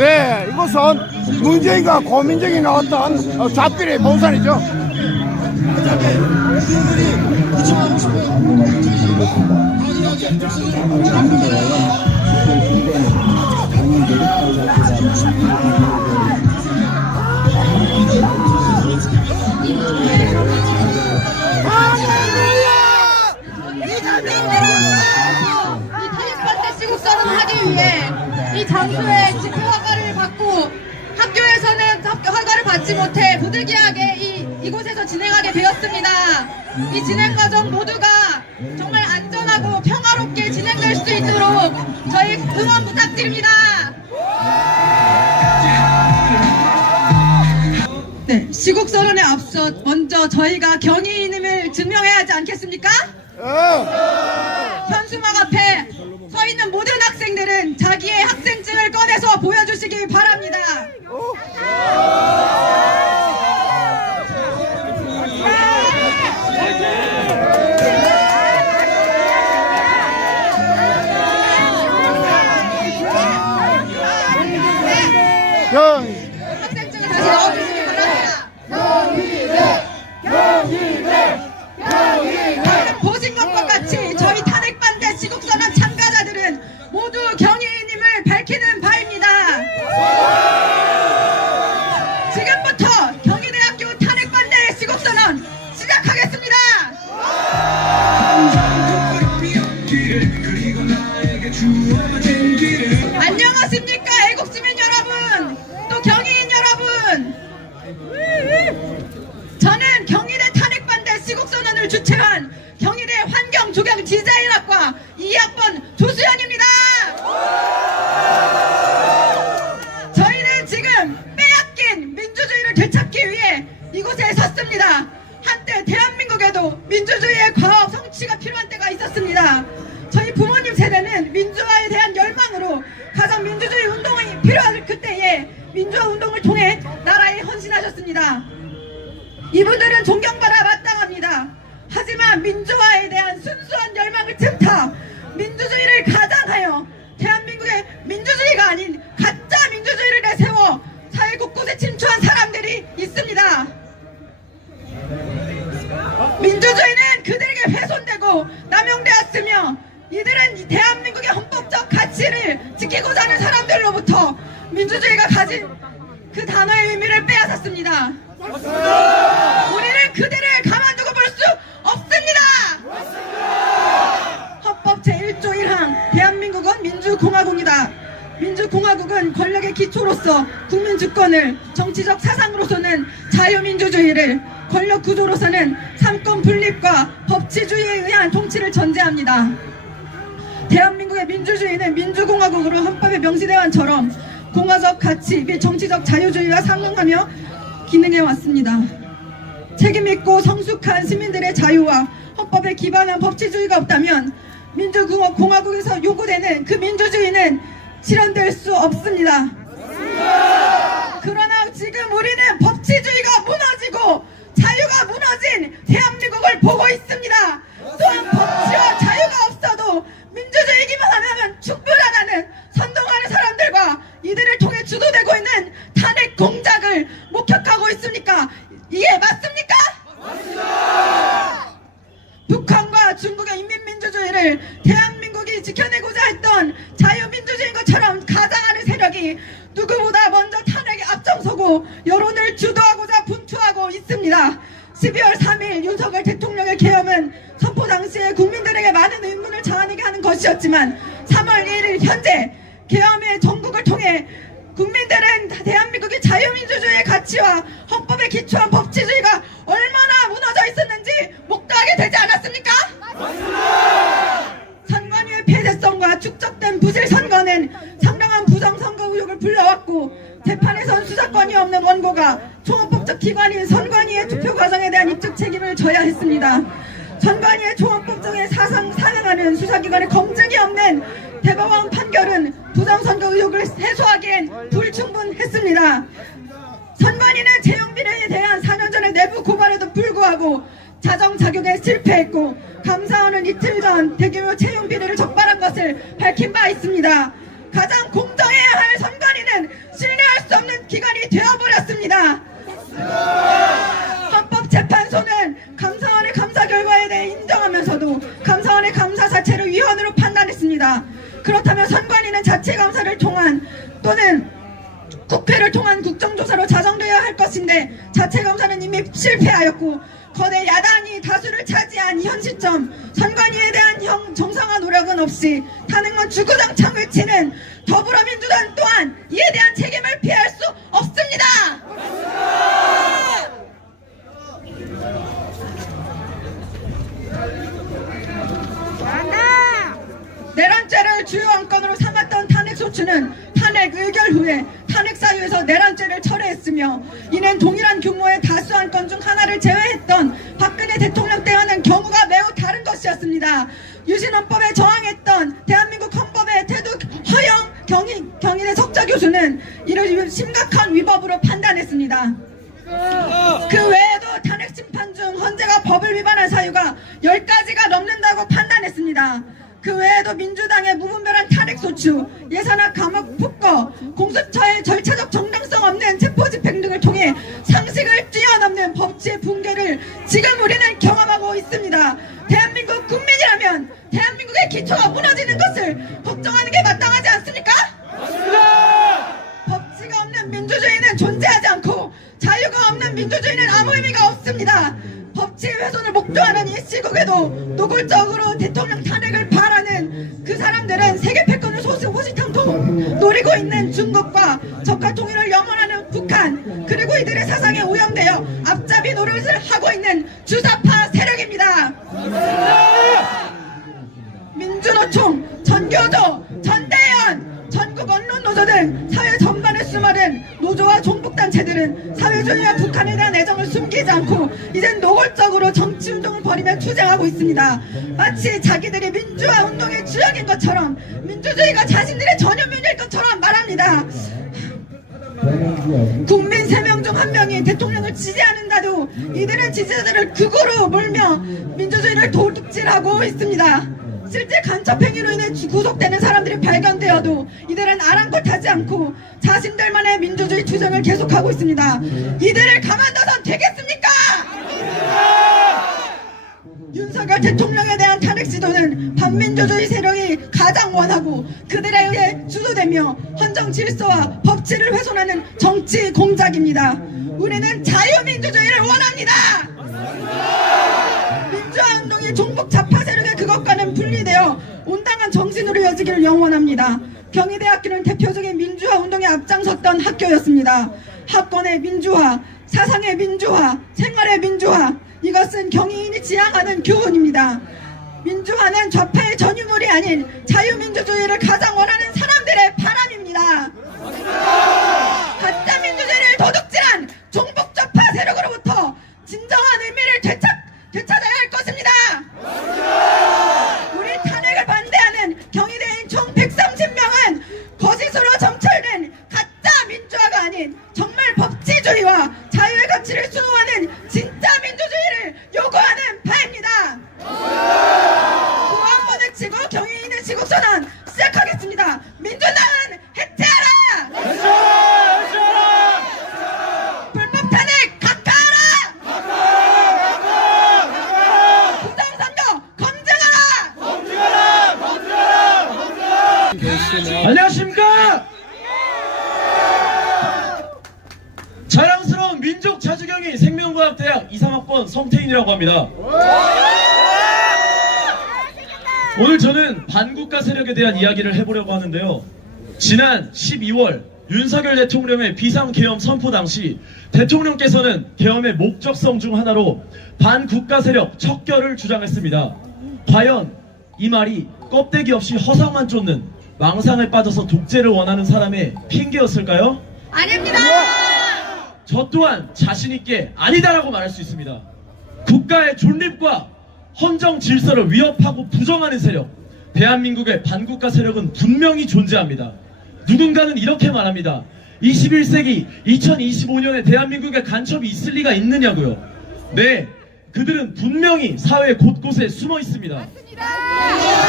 네, 이것은 문재인과 고민정이 나왔던 작별의 본산이죠. 하기 위해 이 장소에 집회 허가를 받고 학교에서는 허가를 받지 못해 부득이하게 이곳에서 진행하게 되었습니다. 이 진행 과정 모두가 정말 안전하고 평화롭게 진행될 수 있도록 저희 응원 부탁드립니다. 네, 시국선언에 앞서 먼저 저희가 경위임을 증명해야 하지 않겠습니까? 현수막 앞에 서 있는 모든 학생들은 자기의 학생증을 꺼내서 보여주시기 바랍니다. 학생증을 다시 넣어주시기 바랍니다. 보신 것과 같이 저희 탄핵반대 시국선언 참가자들은 모두 경위인임을 밝히는 바입니다. 지금부터 경희대학교 탄핵반대 시국선언 시작하겠습니다. 안녕하십니까 애국시민 여러분, 또 경희인 여러분. 저는 경희대 탄핵반대 시국선언을 주최한 경희대 환경조경 디자인학과 2학번 조수연입니다. 저희는 지금 빼앗긴 민주주의를 되찾기 위해 이곳에 섰습니다. 한때 대한민국에도 민주주의의 과업 성취가 필요한 때가 있었습니다. 저희 부모님 세대는 민주화에 대한 열망으로 가장 민주주의 운동이 필요할 그때에 민주화 운동을 통해 나라에 헌신하셨습니다. 이분들은 존경받아 마땅합니다. 하지만 민주화에 대한 순수한 열망을 틈타 민주주의를 가장하여 대한민국의 민주주의가 아닌 가짜 민주주의를 내세워 사회 곳곳에 침투한 사람들이 있습니다. 민주주의는 그들에게 훼손되고 남용되었으며 이들은 대한민국의 헌법적 가치를 지키고자 하는 사람들로부터 민주주의가 가진 그 단어의 의미를 빼앗았습니다. 우리는 그들을 가만두고 볼 수 없습니다. 헌법 제1조 1항 대한민국은 민주공화국이다. 민주공화국은 권력의 기초로서 국민 주권을, 정치적 사상으로서는 자유민주주의를, 권력 구조로서는 삼권 분립과 법치주의에 의한 통치를 전제합니다. 대한민국의 민주주의는 민주공화국으로 헌법에 명시되어 한처럼 공화적 가치 및 정치적 자유주의와 상응하며 기능해왔습니다. 책임있고 성숙한 시민들의 자유와 헌법에 기반한 법치주의가 없다면 민주공화국에서 요구되는 그 민주주의는 실현될 수 없습니다. 그러나 지금 우리는 법치주의가 무너지고 자유가 무너진 대한민국을 보고 있습니다. 또한 법치와 자유가 없어도 민주주의기만 하면 충분하다는 선동하는 사람들과 이들을 통해 주도되고 있는 탄핵 공작을 목격하고 있습니까? 이게 맞습니까? 맞습니다. 북한과 중국의 인민민주주의를 대한민국이 지켜내고자 했던 자유민주주의인 것처럼 가장하는 세력이 누구보다 먼저 탄핵에 앞장서고 여론을 주도하고자 분투하고 있습니다. 12월 3일 윤석열 대통령의 계엄은 선포 당시에 국민들에게 많은 의문을 자아내게 하는 것이었지만 3월 1일 현재 계엄의 전국을 통해 국민들은 대한민국의 자유민주주의의 가치와 헌법에 기초한 법치주의가 얼마나 무너져 있었는지 목도하게 되지 않았습니까? 맞습니다. 선관위의 폐쇄성과 축적된 부실 선거는 상당한 부정선거 의혹을 불러왔고 재판에선 수사권이 없는 원고가 총헌법적 기관인 선관위의 투표 과정에 대한 입증 책임을 져야 했습니다. 선관위의 총헌법적인 사상 상응하는 수사기관의 검증이 없는 대법원 판결은 부정선거 의혹을 해소하기엔 불충분했습니다. 선관위는 채용비리에 대한 4년 전의 내부 고발에도 불구하고 자정작용에 실패했고 감사원은 이틀 전 대규모 채용비리를 적발한 것을 밝힌 바 있습니다. 가장 공정해야 할 선관위는 자체감사를 통한 또는 국회를 통한 국정조사로 자정되어야 할 것인데 자체감사는 이미 실패하였고 거대 야당이 다수를 차지한 현 시점 선관위에 대한 정상화 노력은 없이 탄핵만 주구장창 외치는 더불어민주당 또한 이에 대한 책임을 피할 수 없습니다. 내란죄를 주요 안건으로 삼았던 탄핵소추는 탄핵 의결 후에 탄핵사유에서 내란죄를 철회했으며 이는 동일한 규모의 다수 안건 중 하나를 제외했던 박근혜 대통령 때와는 경우가 매우 다른 것이었습니다. 유신헌법에 저항했던 대한민국 헌법의 태도 허영 경인의 석좌 교수는 이를 심각한 위법으로 판단했습니다. 그 외에도 탄핵 심판 중 헌재가 법을 위반한 사유가 10가지가 넘는다고 판단했습니다. 그 외에도 민주당의 무분별한 탄핵소추, 예산안 감옥 폭거, 공수처의 절차적 정당성 없는 체포집행 등을 통해 상식을 뛰어넘는 법치의 붕괴를 지금 우리는 경험하고 있습니다. 대한민국 국민이라면 대한민국의 기초가 무너지는 것을 걱정하는 게 마땅하지 않습니까? 법치가 없는 민주주의는 존재하지 않고 자유가 없는 민주주의는 아무 의미가 없습니다. 법치의 훼손을 목도하는 이 시국에도 노골적으로 대통령 탄핵을 바라는 그 사람들은 세계 패권을 호시탐통 노리고 있는 중국과 적화 통일을 염원하는 북한 그리고 이들의 사상에 오염되어 앞잡이 노릇을 하고 있는 주사파 세력입니다. 민주노총, 전교조, 전대현, 전국 언론노조 등 사회 전반에 수많은 노조와 종북단체들은 사회주의와 북한에 대한 애정을 숨기지 않고 이젠 노골적으로 정치운동을 벌이며 투쟁하고 있습니다. 마치 자기들이 민주화 운동의 주역인 것처럼 민주주의가 자신들의 전유민일 것처럼 말합니다. 국민 3명 중 1명이 대통령을 지지하는데도 이들은 지지자들을 극으로 몰며 민주주의를 도둑질하고 있습니다. 실제 간첩행위로 인해 구속되는 사람들이 발견되어도 이들은 아랑곳하지 않고 자신들만의 민주주의 투쟁을 계속하고 있습니다. 이들을 가만둬선 되겠습니까? 윤석열 대통령에 대한 탄핵 시도는 반민주주의 세력이 가장 원하고 그들에 의해 주도되며 헌정 질서와 법치를 훼손하는 정치 공작입니다. 우리는 자유민주주의를 원합니다. 민주화 운동이 종북 좌파 세력의 그것과는 분리되어 온당한 정신으로 이어지기를 영원합니다. 경희대학교는 대표적인 민주화 운동에 앞장섰던 학교였습니다. 학권의 민주화, 사상의 민주화, 생활의 민주화, 이것은 경희인이 지향하는 교훈입니다. 민주화는 좌파의 전유물이 아닌 자유민주주의를 가장 원하는 사람들의 바람입니다. 가짜 민주주의를 도둑질한 종북 좌파 세력으로부터 진정한 의미를 되찾아야 할 것입니다. 우리 탄핵을 반대하는 경희대인 총 130명은 거짓으로 점철된 가짜 민주화가 아닌 정말 법치주의와 자유의 가치를 수호하는 진짜 민주주의를 요구하는 바입니다. 구한번을 치고 경희인의 지국선언 시작하겠습니다. 민주당은 해체하라! 불법 탄핵 각하하라! 부정선거 검증하라! 안녕하십니까? 자랑스러운 민족 자주경희 생명과학대학 23학번 성태인이라고 합니다. 오늘 저는 반국가 세력에 대한 이야기를 해보려고 하는데요. 지난 12월 윤석열 대통령의 비상계엄 선포 당시 대통령께서는 계엄의 목적성 중 하나로 반국가 세력 척결을 주장했습니다. 과연 이 말이 껍데기 없이 허상만 쫓는 망상에 빠져서 독재를 원하는 사람의 핑계였을까요? 아닙니다. 저 또한 자신있게 아니다라고 말할 수 있습니다. 국가의 존립과 헌정 질서를 위협하고 부정하는 세력, 대한민국의 반국가 세력은 분명히 존재합니다. 누군가는 이렇게 말합니다. 21세기 2025년에 대한민국에 간첩이 있을 리가 있느냐고요. 네, 그들은 분명히 사회 곳곳에 숨어 있습니다.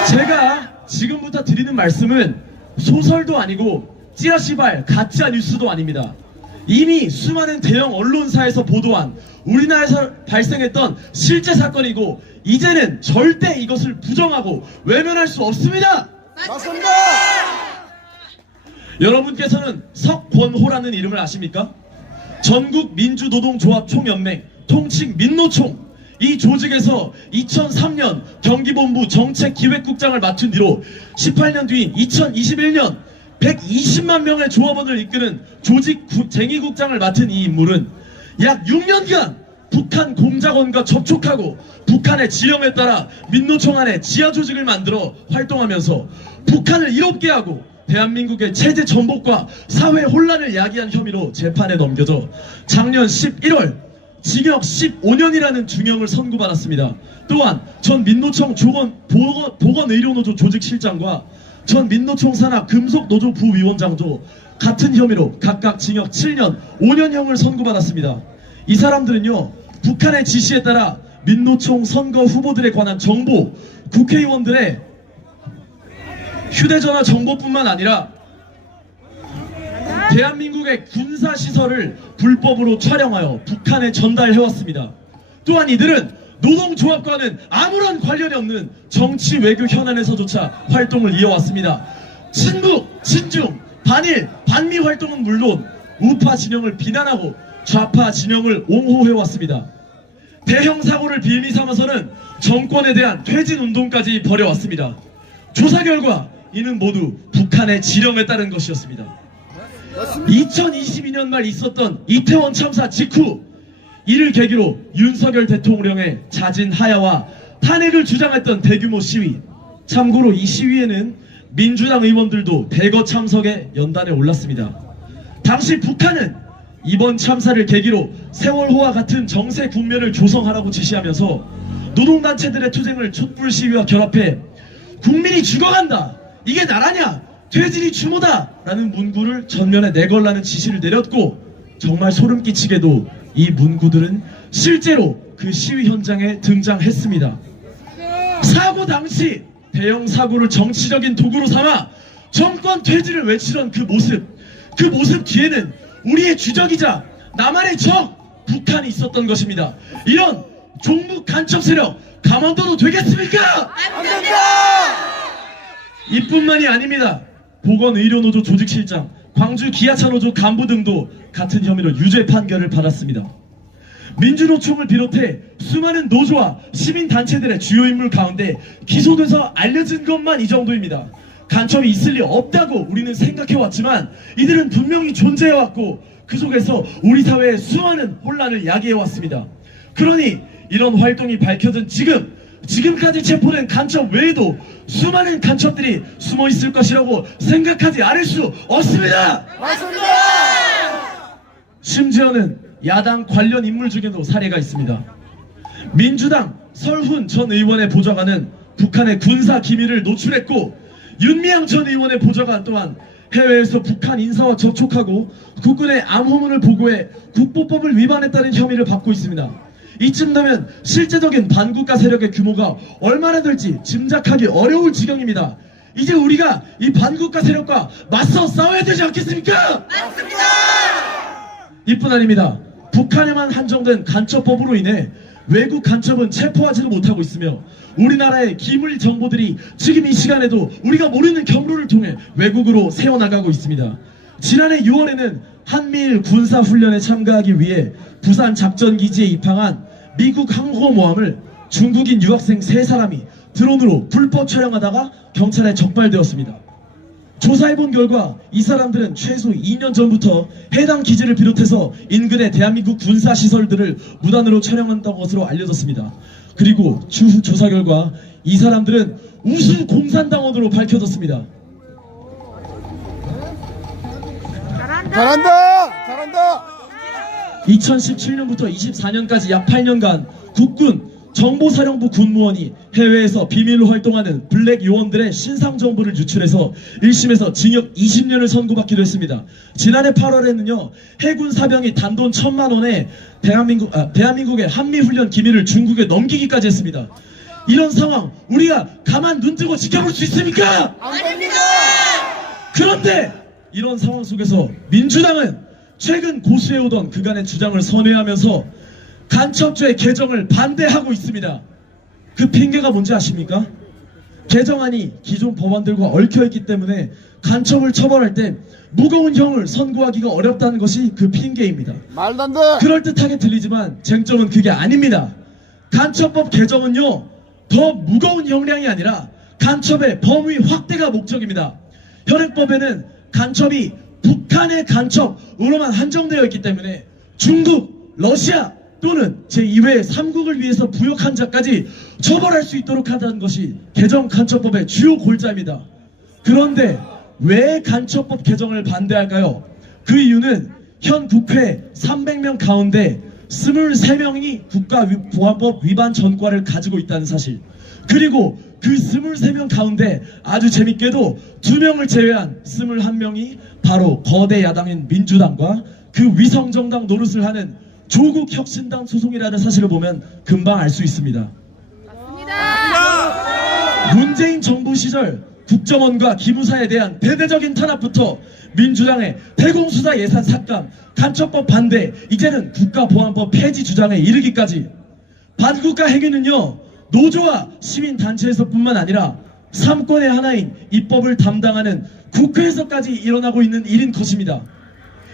제가 지금부터 드리는 말씀은 소설도 아니고 찌라시발 가짜 뉴스도 아닙니다. 이미 수많은 대형 언론사에서 보도한 우리나라에서 발생했던 실제 사건이고 이제는 절대 이것을 부정하고 외면할 수 없습니다. 맞습니다. 여러분께서는 석권호라는 이름을 아십니까? 전국민주노동조합 총연맹 통칭 민노총, 이 조직에서 2003년 경기본부 정책기획국장을 맡은 뒤로 18년 뒤인 2021년 120만 명의 조합원을 이끄는 조직 쟁의국장을 맡은 이 인물은 약 6년간 북한 공작원과 접촉하고 북한의 지령에 따라 민노총 안에 지하조직을 만들어 활동하면서 북한을 이롭게 하고 대한민국의 체제 전복과 사회 혼란을 야기한 혐의로 재판에 넘겨져 작년 11월 징역 15년이라는 중형을 선고받았습니다. 또한 전 민노총 보건의료노조 조직실장과 전 민노총 산하 금속노조 부위원장도 같은 혐의로 각각 징역 7년, 5년형을 선고받았습니다. 이 사람들은요, 북한의 지시에 따라 민노총 선거 후보들에 관한 정보, 국회의원들의 휴대전화 정보뿐만 아니라 대한민국의 군사시설을 불법으로 촬영하여 북한에 전달해왔습니다. 또한 이들은 노동조합과는 아무런 관련이 없는 정치 외교 현안에서조차 활동을 이어왔습니다. 친북, 친중, 반일, 반미 활동은 물론 우파 진영을 비난하고 좌파 진영을 옹호해왔습니다. 대형 사고를 빌미 삼아서는 정권에 대한 퇴진운동까지 벌여왔습니다. 조사 결과 이는 모두 북한의 지령에 따른 것이었습니다. 2022년 말 있었던 이태원 참사 직후 이를 계기로 윤석열 대통령의 자진 하야와 탄핵을 주장했던 대규모 시위, 참고로 이 시위에는 민주당 의원들도 대거 참석에 연단에 올랐습니다. 당시 북한은 이번 참사를 계기로 세월호와 같은 정세 국면을 조성하라고 지시하면서 노동단체들의 투쟁을 촛불 시위와 결합해 국민이 죽어간다, 이게 나라냐, 퇴진이 추모다 라는 문구를 전면에 내걸라는 지시를 내렸고, 정말 소름 끼치게도 이 문구들은 실제로 그 시위 현장에 등장했습니다. 사고 당시 대형 사고를 정치적인 도구로 삼아 정권 퇴진을 외치던 그 모습 뒤에는 우리의 주적이자 나만의 적 북한이 있었던 것입니다. 이런 종북 간첩 세력 가만둬도 되겠습니까? 안 됩니다! 이뿐만이 아닙니다. 보건의료노조 조직실장, 광주 기아차노조 간부 등도 같은 혐의로 유죄 판결을 받았습니다. 민주노총을 비롯해 수많은 노조와 시민단체들의 주요 인물 가운데 기소돼서 알려진 것만 이 정도입니다. 간첩이 있을 리 없다고 우리는 생각해왔지만 이들은 분명히 존재해왔고 그 속에서 우리 사회의 수많은 혼란을 야기해왔습니다. 그러니 이런 활동이 밝혀진 지금까지 체포된 간첩 외에도 수많은 간첩들이 숨어있을 것이라고 생각하지 않을 수 없습니다. 맞습니다. 심지어는 야당 관련 인물 중에도 사례가 있습니다. 민주당 설훈 전 의원의 보좌관은 북한의 군사 기밀을 노출했고, 윤미향 전 의원의 보좌관 또한 해외에서 북한 인사와 접촉하고 국군의 암호문을 보고해 국보법을 위반했다는 혐의를 받고 있습니다. 이쯤 되면 실제적인 반국가 세력의 규모가 얼마나 될지 짐작하기 어려울 지경입니다. 이제 우리가 이 반국가 세력과 맞서 싸워야 되지 않겠습니까? 맞습니다! 이뿐 아닙니다. 북한에만 한정된 간첩법으로 인해 외국 간첩은 체포하지도 못하고 있으며 우리나라의 기밀 정보들이 지금 이 시간에도 우리가 모르는 경로를 통해 외국으로 새어나가고 있습니다. 지난해 6월에는 한미일 군사훈련에 참가하기 위해 부산 작전기지에 입항한 미국 항공모함을 중국인 유학생 3사람이 드론으로 불법 촬영하다가 경찰에 적발되었습니다. 조사해본 결과 이 사람들은 최소 2년 전부터 해당 기지를 비롯해서 인근의 대한민국 군사시설들을 무단으로 촬영한다는 것으로 알려졌습니다. 그리고 추후 조사 결과 이 사람들은 우수 공산당원으로 밝혀졌습니다. 잘한다. 2017년부터 24년까지 약 8년간 국군 정보사령부 군무원이 해외에서 비밀로 활동하는 블랙 요원들의 신상 정보를 유출해서 1심에서 징역 20년을 선고받기도 했습니다. 지난해 8월에는요, 해군 사병이 단돈 1,000만 원에 대한민국의 한미훈련 기밀을 중국에 넘기기까지 했습니다. 이런 상황 우리가 가만 눈뜨고 지켜볼 수 있습니까? 아닙니다! 그런데 이런 상황 속에서 민주당은 최근 고수해오던 그간의 주장을 선회하면서 간첩죄 개정을 반대하고 있습니다. 그 핑계가 뭔지 아십니까? 개정안이 기존 법안들과 얽혀있기 때문에 간첩을 처벌할 때 무거운 형을 선고하기가 어렵다는 것이 그 핑계입니다. 말도 안 돼. 그럴듯하게 들리지만 쟁점은 그게 아닙니다. 간첩법 개정은요, 더 무거운 형량이 아니라 간첩의 범위 확대가 목적입니다. 현행법에는 간첩이 북한의 간첩으로만 한정되어 있기 때문에 중국, 러시아 또는 제2회 3국을 위해서 부역한 자까지 처벌할 수 있도록 하다는 것이 개정 간첩법의 주요 골자입니다. 그런데 왜 간첩법 개정을 반대할까요? 그 이유는 현 국회 300명 가운데 23명이 국가보안법 위반 전과를 가지고 있다는 사실, 그리고 그 23명 가운데 아주 재밌게도 2명을 제외한 21명이 바로 거대 야당인 민주당과 그 위성정당 노릇을 하는 조국혁신당 소송이라는 사실을 보면 금방 알 수 있습니다. 문재인 정부 시절 국정원과 기무사에 대한 대대적인 탄압부터 민주당의 대공수사 예산 삭감, 간첩법 반대, 이제는 국가보안법 폐지 주장에 이르기까지 반국가 행위는요, 노조와 시민단체에서뿐만 아니라 삼권의 하나인 입법을 담당하는 국회에서까지 일어나고 있는 일인 것입니다.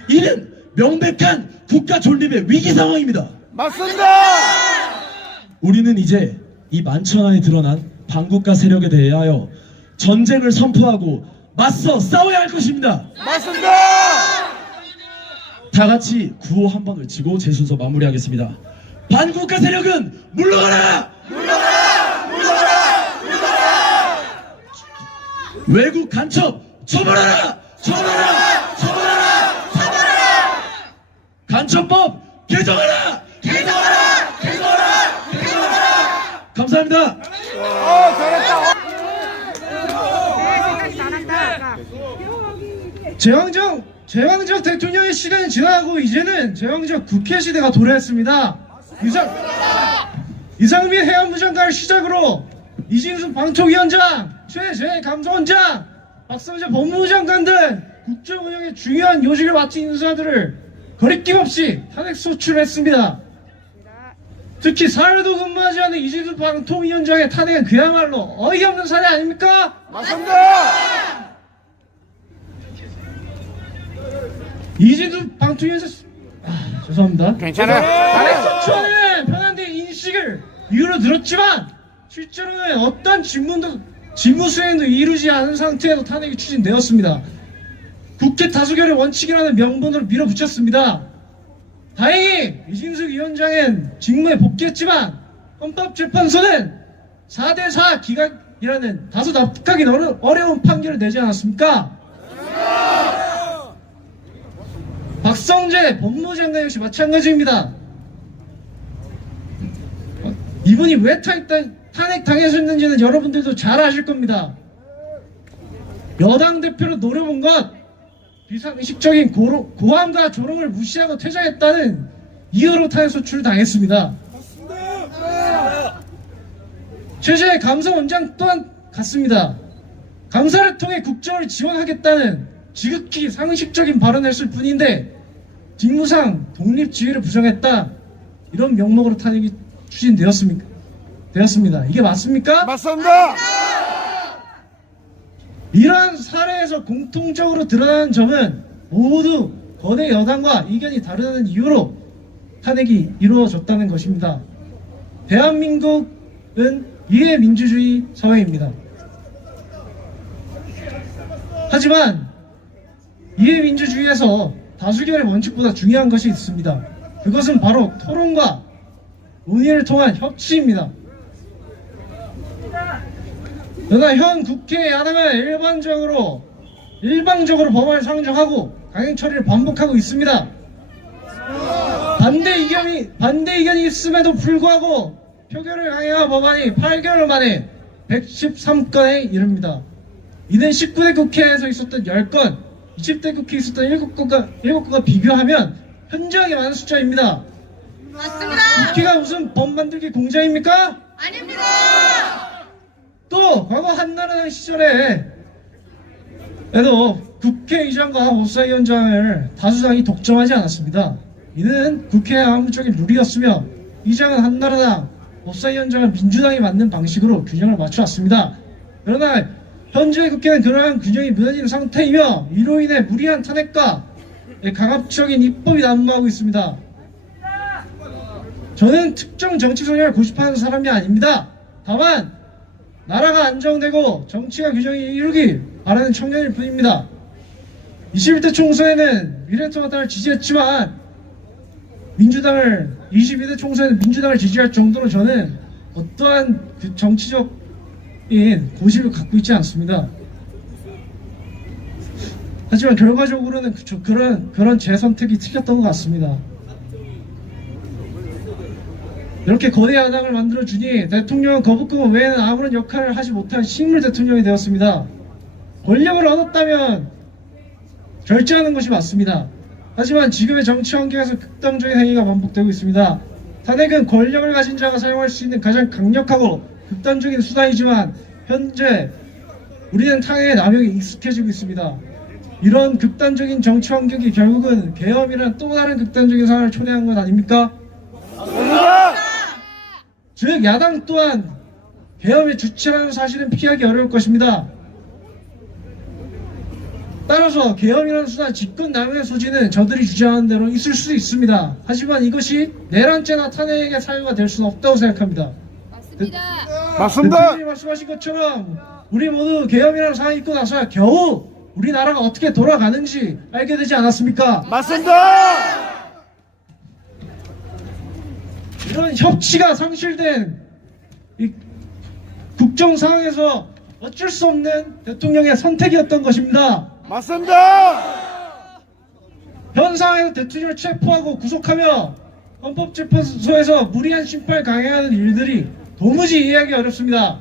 이는 명백한 국가 존립의 위기 상황입니다. 맞습니다. 우리는 이제 이 만천하에 드러난 반국가 세력에 대하여 전쟁을 선포하고 맞서 싸워야 할 것입니다. 맞습니다. 다 같이 구호 한번 외치고 제 순서 마무리하겠습니다. 반국가 세력은 물러가라! 물러가라! 물러가라! 물러가라! 외국 간첩 처벌하라! 처벌하라! 처벌하라! 처벌하라! 간첩법 개정하라! 개정하라! 개정하라! 개정하라! 감사합니다. 잘했다. 제왕적 대통령의 시간이 지나고 이제는 제왕적 국회 시대가 도래했습니다. 이상민 해안부 장관을 시작으로 이진수 방통위원장, 최재 감사원장, 박성재 법무부 장관 등 국정 운영의 중요한 요직을 맡은 인사들을 거리낌 없이 탄핵 소출했습니다. 특히 사흘도 근무하지 않은 이진수 방통위원장의 탄핵은 그야말로 어이없는 사례 아닙니까? 맞습니다. 이진수 방통위원장 죄송합니다. 괜찮아. 탄핵 소추는 편한데 인식을 이유로 들었지만 실제로는 어떤 직무 수행도 이루지 않은 상태에서 탄핵이 추진되었습니다. 국회 다수결의 원칙이라는 명분으로 밀어붙였습니다. 다행히 이진숙 위원장은 직무에 복귀했지만 헌법재판소는 4대4 기각이라는 다소 납득하기 어려운 판결을 내지 않았습니까? 박성재 법무부 장관 역시 마찬가지입니다. 이분이 왜 탄핵당했었는지는 여러분들도 잘 아실 겁니다. 여당 대표로 노려본 것, 비상식적인 고함과 조롱을 무시하고 퇴장했다는 이유로 탄핵 소추를 당했습니다. 최재 감사원장 또한 같습니다. 감사를 통해 국정을 지원하겠다는 지극히 상식적인 발언을 했을 뿐인데 직무상 독립지위를 부정했다, 이런 명목으로 탄핵이 추진되었습니다. 이게 맞습니까? 맞습니다. 이러한 사례에서 공통적으로 드러나는 점은 모두 거대 여당과 이견이 다르다는 이유로 탄핵이 이루어졌다는 것입니다. 대한민국은 이해민주주의 사회입니다. 하지만 이해민주주의에서 다수결의 원칙보다 중요한 것이 있습니다. 그것은 바로 토론과 논의를 통한 협치입니다. 그러나 현 국회 야당은 일방적으로 법안을 상정하고 강행 처리를 반복하고 있습니다. 반대 의견이 있음에도 불구하고 표결을 강행한 법안이 8개월 만에 113건에 이릅니다. 이는 19대 국회에서 있었던 10건, 20대 국회에 있었던 7건과 비교하면 현저하게 많은 숫자입니다. 맞습니다. 국회가 무슨 법 만들기 공장입니까? 아닙니다. 또 과거 한나라당 시절에도 국회의장과 법사위원장을 다수당이 독점하지 않았습니다. 이는 국회의 암묵적인 룰이었으며 의장은 한나라당, 법사위원장은 민주당이 맞는 방식으로 균형을 맞춰왔습니다. 그러나 현재 국회는 그러한 균형이 무너진 상태이며 이로 인해 무리한 탄핵과 강압적인 입법이 난무하고 있습니다. 저는 특정 정치 성향을 고집하는 사람이 아닙니다. 다만 나라가 안정되고 정치가 균형이 이루길 바라는 청년일 뿐입니다. 21대 총선에는 미래통합당을 지지했지만 22대 총선에는 민주당을 지지할 정도로 저는 어떠한 그 정치적인 고집을 갖고 있지 않습니다. 하지만 결과적으로는 그런 제 선택이 틀렸던 것 같습니다. 이렇게 거대 야당을 만들어주니 대통령은 거부권 외에는 아무런 역할을 하지 못한 식물 대통령이 되었습니다. 권력을 얻었다면 절제하는 것이 맞습니다. 하지만 지금의 정치 환경에서 극단적인 행위가 반복되고 있습니다. 탄핵은 권력을 가진 자가 사용할 수 있는 가장 강력하고 극단적인 수단이지만 현재 우리는 탄핵의 남용에 익숙해지고 있습니다. 이런 극단적인 정치 환경이 결국은 계엄이라는 또 다른 극단적인 상황을 초래한 것 아닙니까? 즉 야당 또한 계엄의 주체라는 사실은 피하기 어려울 것입니다. 따라서 계엄이라는 수단 집권남용의 소지는 저들이 주장하는 대로 있을 수 있습니다. 하지만 이것이 내란죄나 탄핵의 사유가 될 수는 없다고 생각합니다. 맞습니다. 대통령이 말씀하신 것처럼 우리 모두 계엄이라는 상황이 있고 나서야 겨우 우리나라가 어떻게 돌아가는지 알게 되지 않았습니까? 맞습니다. 이런 협치가 상실된 이 국정 상황에서 어쩔 수 없는 대통령의 선택이었던 것입니다. 맞습니다. 현 상황에서 대통령을 체포하고 구속하며 헌법재판소에서 무리한 심판을 강행하는 일들이 도무지 이해하기 어렵습니다.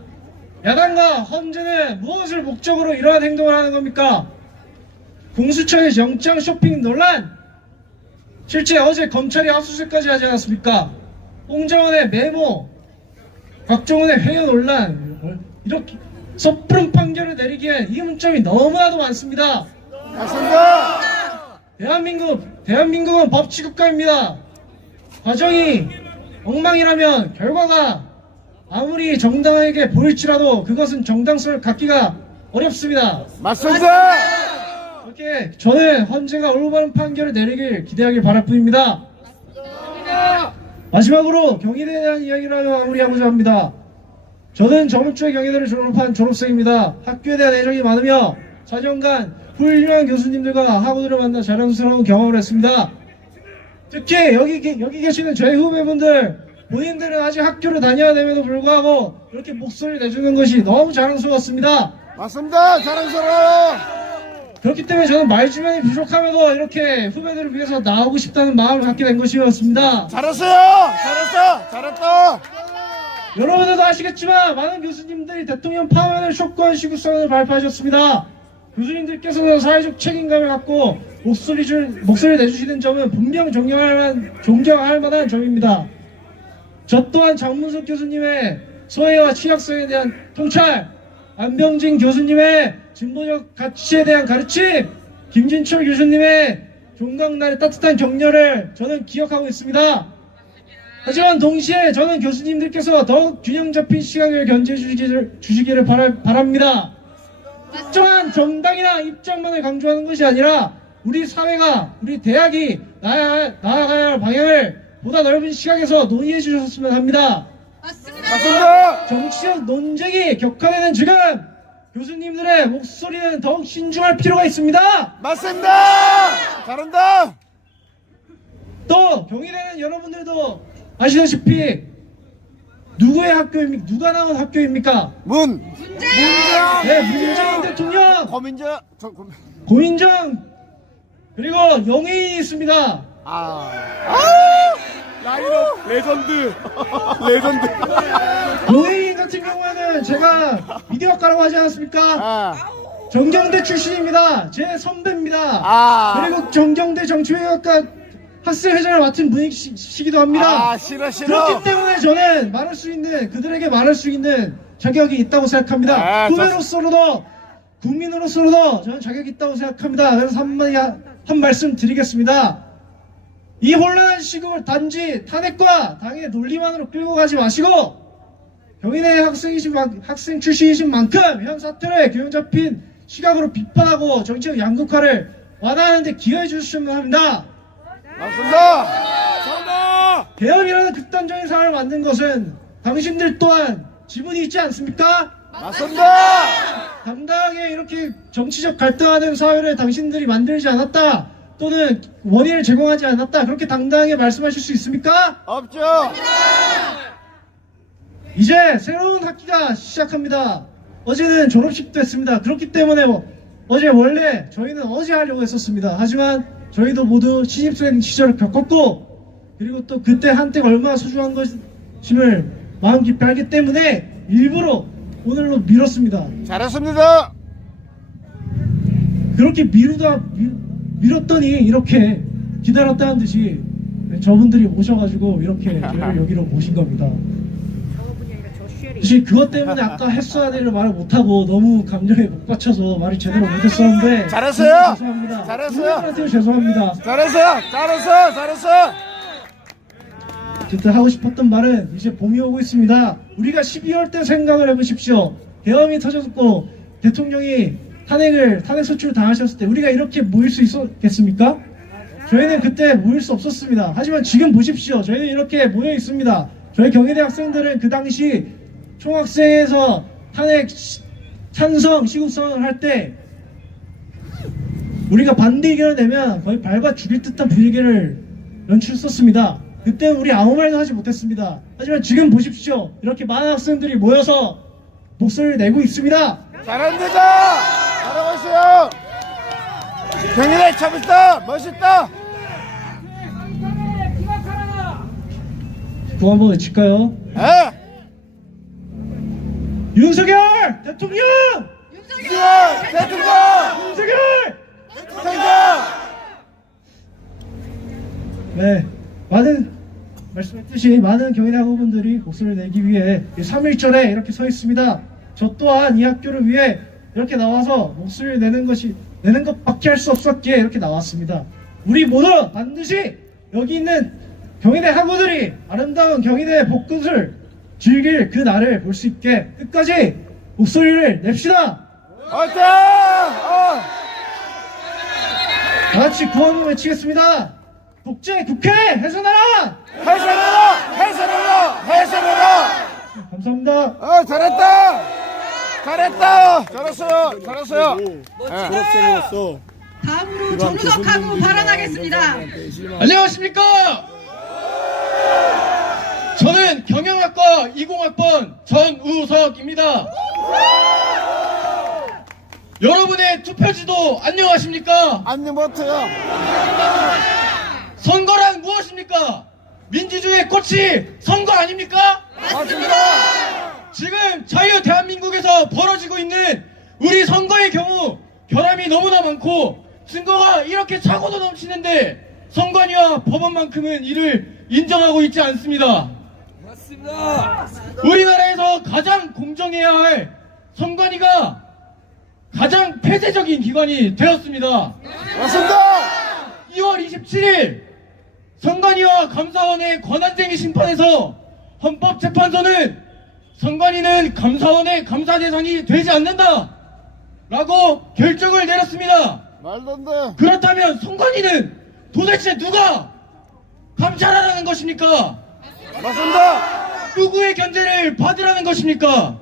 야당과 헌재는 무엇을 목적으로 이러한 행동을 하는 겁니까? 공수처의 영장 쇼핑 논란, 실제 어제 검찰이 압수수색까지 하지 않았습니까? 홍정원의 메모, 박정훈의 회유 논란, 이렇게 섣부른 판결을 내리기에 이문점이 너무나도 많습니다. 맞습니다. 대한민국은 법치국가입니다. 과정이 엉망이라면 결과가 아무리 정당하게 보일지라도 그것은 정당성을 갖기가 어렵습니다. 맞습니다. 이렇게 저는 헌재가 올바른 판결을 내리길 기대하길 바랄 뿐입니다. 마지막으로 경희대에 대한 이야기를 하며 마무리하고자 합니다. 저는 저번 주에 경희대를 졸업한 졸업생입니다. 학교에 대한 애정이 많으며 4년간 훌륭한 교수님들과 학우들을 만나 자랑스러운 경험을 했습니다. 특히 여기 계시는 저희 후배분들, 본인들은 아직 학교를 다녀야 됨에도 불구하고 이렇게 목소리를 내주는 것이 너무 자랑스러웠습니다. 맞습니다. 자랑스러워요. 그렇기 때문에 저는 말주변이 부족함에도 이렇게 후배들을 위해서 나오고 싶다는 마음을 갖게 된 것이었습니다. 잘했어요. 잘했다. 여러분들도 아시겠지만 많은 교수님들이 대통령 파면을 촉구한 시국선언을 발표하셨습니다. 교수님들께서는 사회적 책임감을 갖고 목소리를 내주시는 점은 분명 존경할 만한 점입니다. 저 또한 장문석 교수님의 소외와 취약성에 대한 통찰, 안병진 교수님의 진보적 가치에 대한 가르침, 김진철 교수님의 종강날의 따뜻한 격려를 저는 기억하고 있습니다. 하지만 동시에 저는 교수님들께서 더욱 균형 잡힌 시각을 견지해 주시기를 바랍니다. 특정한 정당이나 입장만을 강조하는 것이 아니라 우리 사회가, 우리 대학이 나아가야 할 방향을 보다 넓은 시각에서 논의해 주셨으면 합니다. 맞습니다. 정치적 논쟁이 격화되는 지금 교수님들의 목소리는 더욱 신중할 필요가 있습니다. 맞습니다. 잘한다. 또 경희대는 여러분들도 아시다시피 누구의 학교입니까? 누가 나온 학교입니까? 문재인. 네, 문재인 대통령, 고민정, 그리고 영예인이 있습니다. 라인업 레전드. 영예인 같은 경우에는 제가 미디어학과라고 하지 않았습니까? 정경대 출신입니다. 제 선배입니다. 그리고 정경대 정치외교학과 학생회장을 맡은 분이시기도 합니다. 싫어. 그렇기 때문에 저는 그들에게 말할 수 있는 자격이 있다고 생각합니다. 후배로서로도 국민으로서로도 저는 자격이 있다고 생각합니다. 그래서 한 말씀 드리겠습니다. 이 혼란한 시국을 단지 탄핵과 당의 논리만으로 끌고 가지 마시고 경희대 학생 출신이신 만큼 현 사태를 균형 잡힌 시각으로 비판하고 정치적 양극화를 완화하는 데 기여해 주셨으면 합니다. 맞습니다. 정답. 계엄이라는 극단적인 상황을 만든 것은 당신들 또한 지분이 있지 않습니까? 맞습니다. 당당하게 이렇게 정치적 갈등하는 사회를 당신들이 만들지 않았다, 또는 원인을 제공하지 않았다, 그렇게 당당하게 말씀하실 수 있습니까? 없죠. 이제 새로운 학기가 시작합니다. 어제는 졸업식도 했습니다. 그렇기 때문에 어제 원래 저희는 어제 하려고 했었습니다. 하지만 저희도 모두 신입생 시절을 겪었고, 그리고 또 그때 한때가 얼마나 소중한 것임을 마음 깊이 알기 때문에 일부러 오늘로 미뤘습니다. 잘했습니다. 그렇게 미뤘더니 이렇게 기다렸다는 듯이 저분들이 오셔가지고 이렇게 저희를 여기로 모신 겁니다. 사실 그것 때문에 아까 했어야 될 말을 못하고 너무 감정에 못 받쳐서 말을 제대로 못했었는데 잘했어요. 죄송합니다. 잘했어요. 분들한테 죄송합니다. 잘했어요. 잘했어요. 잘했어요. 어쨌든 하고 싶었던 말은 이제 봄이 오고 있습니다. 우리가 12월 때 생각을 해보십시오. 계엄이 터졌고 대통령이 탄핵 소추를 당하셨을 때 우리가 이렇게 모일 수 있었겠습니까? 저희는 그때 모일 수 없었습니다. 하지만 지금 보십시오. 저희는 이렇게 모여 있습니다. 저희 경희대 학생들은 그 당시 총학생에서 탄핵 찬성 시국선언을 할 때 우리가 반대 의견을 내면 거의 밟아 죽일 듯한 분위기를 연출했었습니다. 그때 우리 아무 말도 하지 못했습니다. 하지만 지금 보십시오. 이렇게 많은 학생들이 모여서 목소리를 내고 있습니다. 잘합니다. 잘하고 있어요. 경희대 참 있다. 멋있다. 그거 한번 외칠까요? 예. 윤석열 대통령! 윤석열 대통령. 윤석열! 대통령. 네, 말씀했듯이 많은 경희대 학우분들이 목소리를 내기 위해 3.1절에 이렇게 서 있습니다. 저 또한 이 학교를 위해 이렇게 나와서 목소리를 내는 것밖에 할 수 없었기에 이렇게 나왔습니다. 우리 모두 반드시 여기 있는 경희대 학우들이 아름다운 경희대 벚꽃을 즐길 그 날을 볼 수 있게 끝까지 목소리를 냅시다. 화이팅! 다 같이 구호를 외치겠습니다. 국제 국회 해산하라! 해산해라! 해산해라! 해산해라! 감사합니다. 잘했다! 잘했다! 잘했어요! 잘했어요! 졸업생이었어. 다음으로 정우석 학우 발언하겠습니다. 안녕하십니까? 저는 경영학과 20학번 전우석입니다. 여러분의 투표지도 안녕하십니까? 안녕 못해요. 선거란 무엇입니까? 민주주의의 꽃이 선거 아닙니까? 맞습니다. 지금 자유 대한민국에서 벌어지고 있는 우리 선거의 경우 결함이 너무나 많고 증거가 이렇게 차고도 넘치는데 선관위와 법원만큼은 이를 인정하고 있지 않습니다. 맞습니다. 우리나라에서 가장 공정해야 할 선관위가 가장 폐쇄적인 기관이 되었습니다. 맞습니다. 2월 27일 선관위와 감사원의 권한쟁의 심판에서 헌법재판소는 선관위는 감사원의 감사 대상이 되지 않는다 라고 결정을 내렸습니다. 말도 안 돼. 그렇다면 선관위는 도대체 누가 감찰하라는 것입니까? 맞습니다. 누구의 견제를 받으라는 것입니까?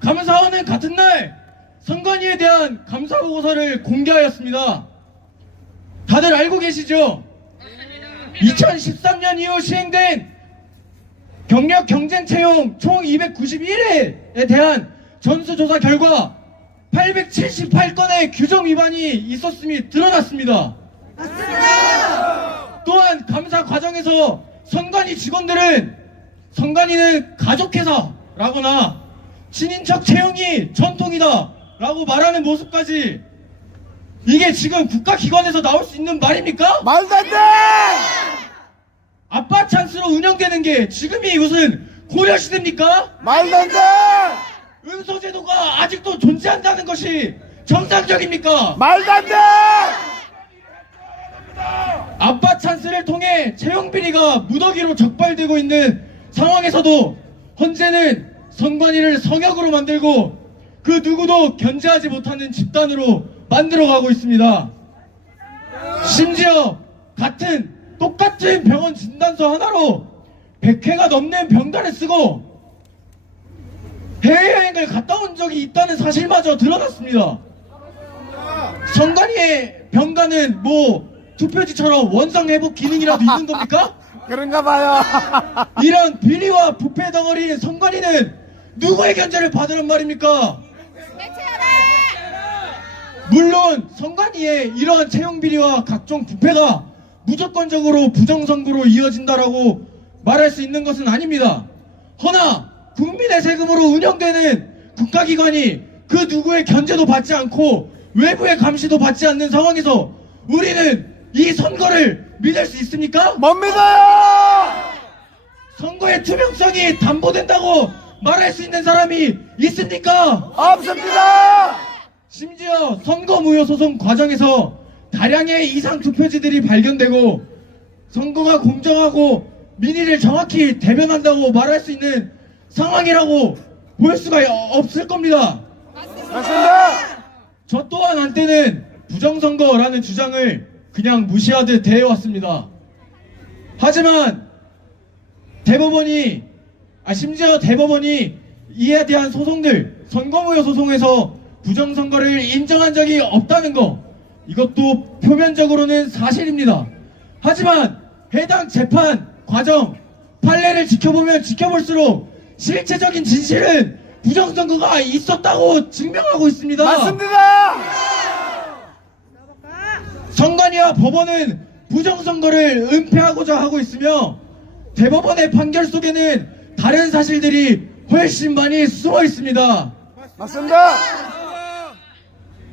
감사원은 같은 날 선관위에 대한 감사보고서를 공개하였습니다. 다들 알고 계시죠? 2013년 이후 시행된 경력 경쟁 채용 총 291회에 대한 전수조사 결과 878건의 규정 위반이 있었음이 드러났습니다. 또한 감사 과정에서 선관위 직원들은 선관위는 가족회사라거나 친인척 채용이 전통이다 라고 말하는 모습까지, 이게 지금 국가기관에서 나올 수 있는 말입니까? 말도 안 돼. 아빠 찬스로 운영되는 게 지금이 무슨 고려시대입니까? 말도 안 돼. 은소제도가 아직도 존재한다는 것이 정상적입니까? 말도 안 돼. 아빠 찬스를 통해 채용 비리가 무더기로 적발되고 있는 상황에서도 헌재는 선관위를 성역으로 만들고 그 누구도 견제하지 못하는 집단으로 만들어가고 있습니다. 심지어 똑같은 병원 진단서 하나로 100회가 넘는 병단을 쓰고 해외여행을 갔다 온 적이 있다는 사실마저 드러났습니다. 선관위의 병가는 뭐 투표지처럼 원상회복 기능이라도 있는 겁니까? 그런가 봐요. 이런 비리와 부패 덩어리인 선관위는 누구의 견제를 받으란 말입니까? 물론 선관위의 이러한 채용 비리와 각종 부패가 무조건적으로 부정선거로 이어진다라고 말할 수 있는 것은 아닙니다. 허나 국민의 세금으로 운영되는 국가기관이 그 누구의 견제도 받지 않고 외부의 감시도 받지 않는 상황에서 우리는 이 선거를 믿을 수 있습니까? 못 믿어요. 선거의 투명성이 담보된다고 말할 수 있는 사람이 있습니까? 없습니다. 심지어 선거무효 소송 과정에서 다량의 이상 투표지들이 발견되고 선거가 공정하고 민의를 정확히 대변한다고 말할 수 있는 상황이라고 볼 수가 없을 겁니다. 맞습니다. 저 또한 한때는 부정선거라는 주장을 그냥 무시하듯 대해왔습니다. 하지만 심지어 대법원이 이에 대한 소송들, 선거무효 소송에서 부정선거를 인정한 적이 없다는 거, 이것도 표면적으로는 사실입니다. 하지만 해당 재판 과정, 판례를 지켜보면 지켜볼수록 실체적인 진실은 부정선거가 있었다고 증명하고 있습니다. 맞습니다. 선관위와 법원은 부정선거를 은폐하고자 하고 있으며 대법원의 판결 속에는 다른 사실들이 훨씬 많이 숨어 있습니다. 맞습니다.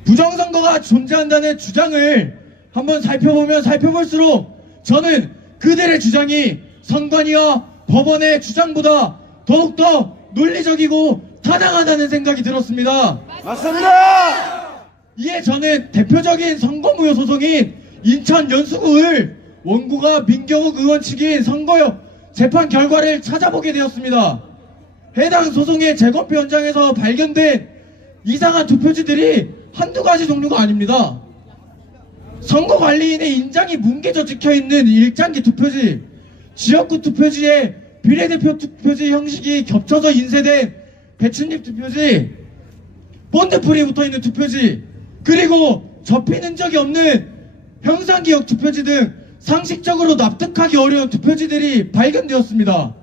부정선거가 존재한다는 주장을 한번 살펴보면 살펴볼수록 저는 그들의 주장이 선관위와 법원의 주장보다 더욱더 논리적이고 타당하다는 생각이 들었습니다. 맞습니다. 이에 저는 대표적인 선거무효 소송인 인천 연수구을 원고가 민경욱 의원 측인 선거 재판 결과를 찾아보게 되었습니다. 해당 소송의 재검표 현장에서 발견된 이상한 투표지들이 한두 가지 종류가 아닙니다. 선거관리인의 인장이 뭉개져 찍혀있는 일장기 투표지, 지역구 투표지에 비례대표 투표지 형식이 겹쳐서 인쇄된 배춧잎 투표지, 본드풀이 붙어있는 투표지, 그리고 접힌 흔적이 없는 형상기억 투표지 등 상식적으로 납득하기 어려운 투표지들이 발견되었습니다.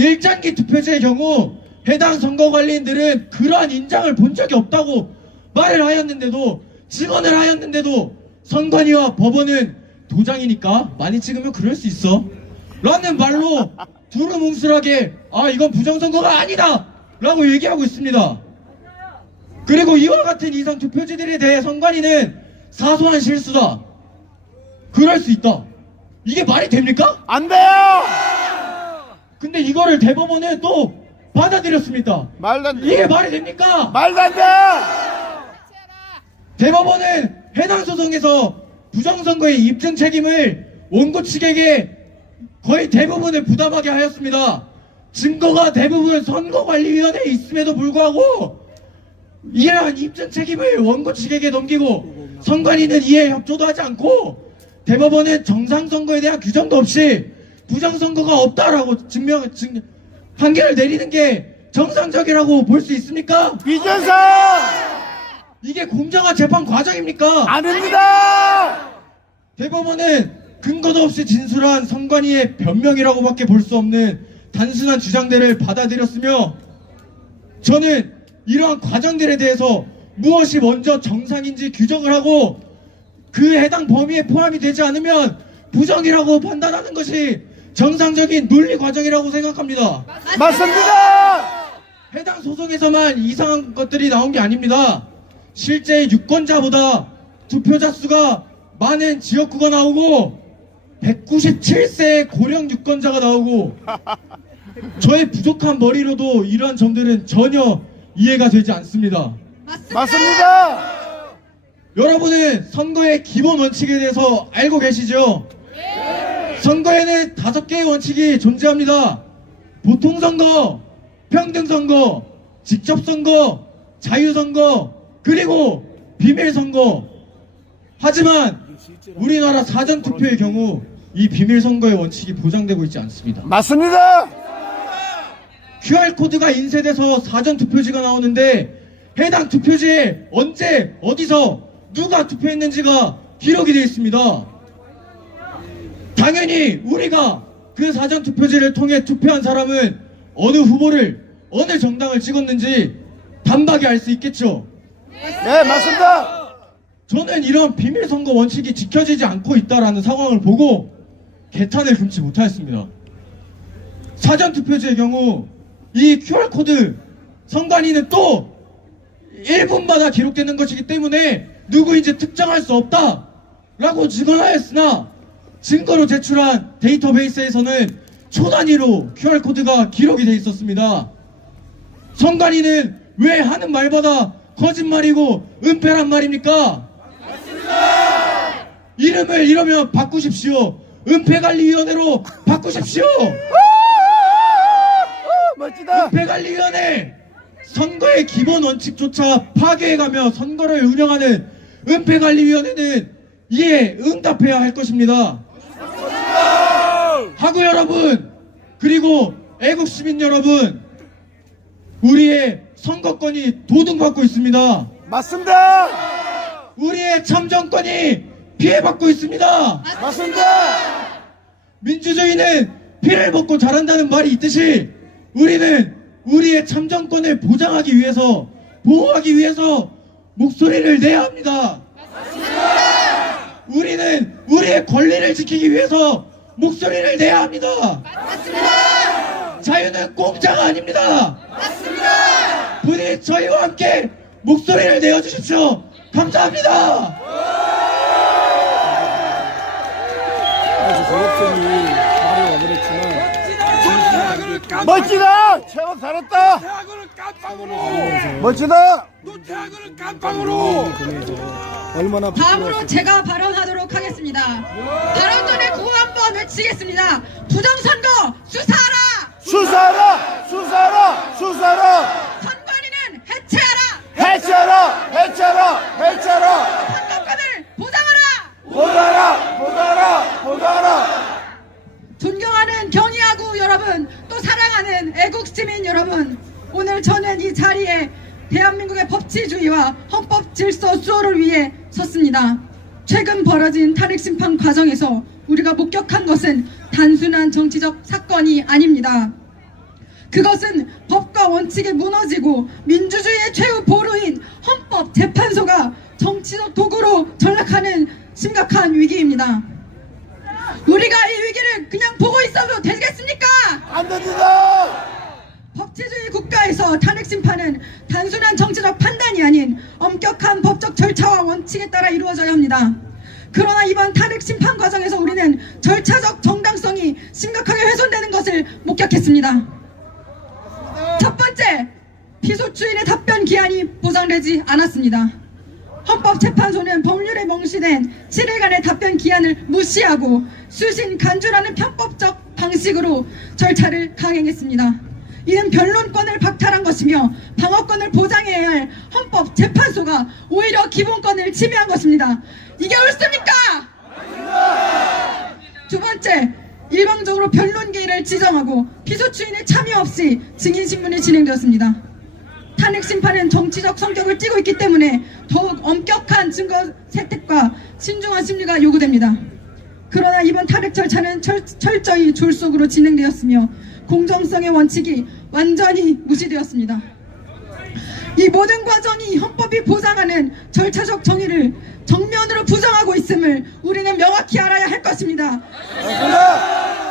일장기 투표지의 경우 해당 선거관리인들은 그러한 인장을 본 적이 없다고 말을 하였는데도, 증언을 하였는데도 선관위와 법원은 도장이니까 많이 찍으면 그럴 수 있어 라는 말로 두루뭉술하게 이건 부정선거가 아니다 라고 얘기하고 있습니다. 그리고 이와 같은 이상 투표지들에 대해 선관위는 사소한 실수다, 그럴 수 있다, 이게 말이 됩니까? 안 돼요. 근데 이거를 대법원은 또 받아들였습니다. 말도 안 돼. 이게 말이 됩니까? 말도 안 돼. 대법원은 해당 소송에서 부정선거의 입증 책임을 원고 측에게 거의 대부분을 부담하게 하였습니다. 증거가 대부분 선거관리위원회에 있음에도 불구하고 이러한 입증 책임을 원고 측에게 넘기고 선관위는 이에 협조도 하지 않고 대법원은 정상선거에 대한 규정도 없이 부정선거가 없다라고 판결을 내리는 게 정상적이라고 볼 수 있습니까? 비전사 이게 공정한 재판 과정입니까? 아닙니다. 대법원은 근거도 없이 진술한 선관위의 변명이라고밖에 볼 수 없는 단순한 주장들을 받아들였으며, 저는 이러한 과정들에 대해서 무엇이 먼저 정상인지 규정을 하고 그 해당 범위에 포함이 되지 않으면 부정이라고 판단하는 것이 정상적인 논리 과정이라고 생각합니다. 맞습니다. 해당 소송에서만 이상한 것들이 나온 게 아닙니다. 실제 유권자보다 투표자 수가 많은 지역구가 나오고 197세의 고령 유권자가 나오고 저의 부족한 머리로도 이러한 점들은 전혀 이해가 되지 않습니다. 맞습니다. 여러분은 선거의 기본 원칙에 대해서 알고 계시죠? 선거에는 5개의 원칙이 존재합니다. 보통선거, 평등선거, 직접선거, 자유선거, 그리고 비밀선거. 하지만 우리나라 사전투표의 경우 이 비밀선거의 원칙이 보장되고 있지 않습니다. 맞습니다. QR코드가 인쇄돼서 사전투표지가 나오는데 해당 투표지에 언제 어디서 누가 투표했는지가 기록이 되어 있습니다. 당연히 우리가 그 사전투표지를 통해 투표한 사람은 어느 후보를 어느 정당을 찍었는지 단박에 알 수 있겠죠. 네, 맞습니다. 저는 이런 비밀선거 원칙이 지켜지지 않고 있다는 상황을 보고 개탄을 금치 못하였습니다. 사전투표지의 경우 이 QR코드 선관위는 또 1분마다 기록되는 것이기 때문에 누구인지 특정할 수 없다 라고 증언하였으나 증거로 제출한 데이터베이스에서는 초 단위로 QR코드가 기록이 되어 있었습니다. 선관위는 왜 하는 말마다 거짓말이고 은폐란 말입니까? 이름을 이러면 바꾸십시오. 은폐관리위원회로 바꾸십시오. 멋지다. 은폐관리위원회, 선거의 기본 원칙조차 파괴해가며 선거를 운영하는 은폐관리위원회는 이에 응답해야 할 것입니다. 하구 여러분, 그리고 애국시민 여러분, 우리의 선거권이 도둑받고 있습니다. 맞습니다. 우리의 참정권이 피해받고 있습니다. 맞습니다. 민주주의는 피를 먹고 자란다는 말이 있듯이 우리는 우리의 참정권을 보장하기 위해서, 보호하기 위해서 목소리를 내야 합니다. 우리는 우리의 권리를 지키기 위해서 목소리를 내야 합니다. 자유는 공짜가 아닙니다. 부디 저희와 함께 목소리를 내어주십시오. 감사합니다. 전업적인 말을 와버렸지만 멋지다. 최고 잘했다. 대학을 깜빵으로 멋지다. 또 대학을 깜빵으로 얼마나 다음으로 제가 발언하도록 하겠습니다. 발언 전에 구호 한번 외치겠습니다. 부정선거 수사하라! 수사하라. 수사하라. 수사하라. 선관위는 해체하라! 해체하라. 해체하라. 해체하라. 선거권을 보장하라! 보다라. 보다라. 보다라. 존경하는 경의하구 여러분, 또 사랑하는 애국시민 여러분, 오늘 저는 이 자리에 대한민국의 법치주의와 헌법 질서 수호를 위해 섰습니다. 최근 벌어진 탄핵심판 과정에서 우리가 목격한 것은 단순한 정치적 사건이 아닙니다. 그것은 법과 원칙이 무너지고 민주주의의 최후 보루인 헌법재판소가 정치적 도구로 전락하는 심각한 위기입니다. 우리가 이 위기를 그냥 보고 있어도 되겠습니까? 안 됩니다. 법치주의 국가에서 탄핵심판은 단순한 정치적 판단이 아닌 엄격한 법적 절차와 원칙에 따라 이루어져야 합니다. 그러나 이번 탄핵심판 과정에서 우리는 절차적 정당성이 심각하게 훼손되는 것을 목격했습니다. 첫 번째, 피소추인의 답변 기한이 보장되지 않았습니다. 헌법재판소는 법률에 명시된 7일간의 답변 기한을 무시하고 수신 간주라는 편법적 방식으로 절차를 강행했습니다. 이는 변론권을 박탈한 것이며 방어권을 보장해야 할 헌법재판소가 오히려 기본권을 침해한 것입니다. 이게 옳습니까? 두 번째, 일방적으로 변론 기일을 지정하고 피소추인의 참여 없이 증인신문이 진행되었습니다. 탄핵심판은 정치적 성격을 띠고 있기 때문에 더욱 엄격한 증거 채택과 신중한 심리가 요구됩니다. 그러나 이번 탄핵 절차는 철저히 졸속으로 진행되었으며 공정성의 원칙이 완전히 무시되었습니다. 이 모든 과정이 헌법이 보장하는 절차적 정의를 정면으로 부정하고 있음을 우리는 명확히 알아야 할 것입니다.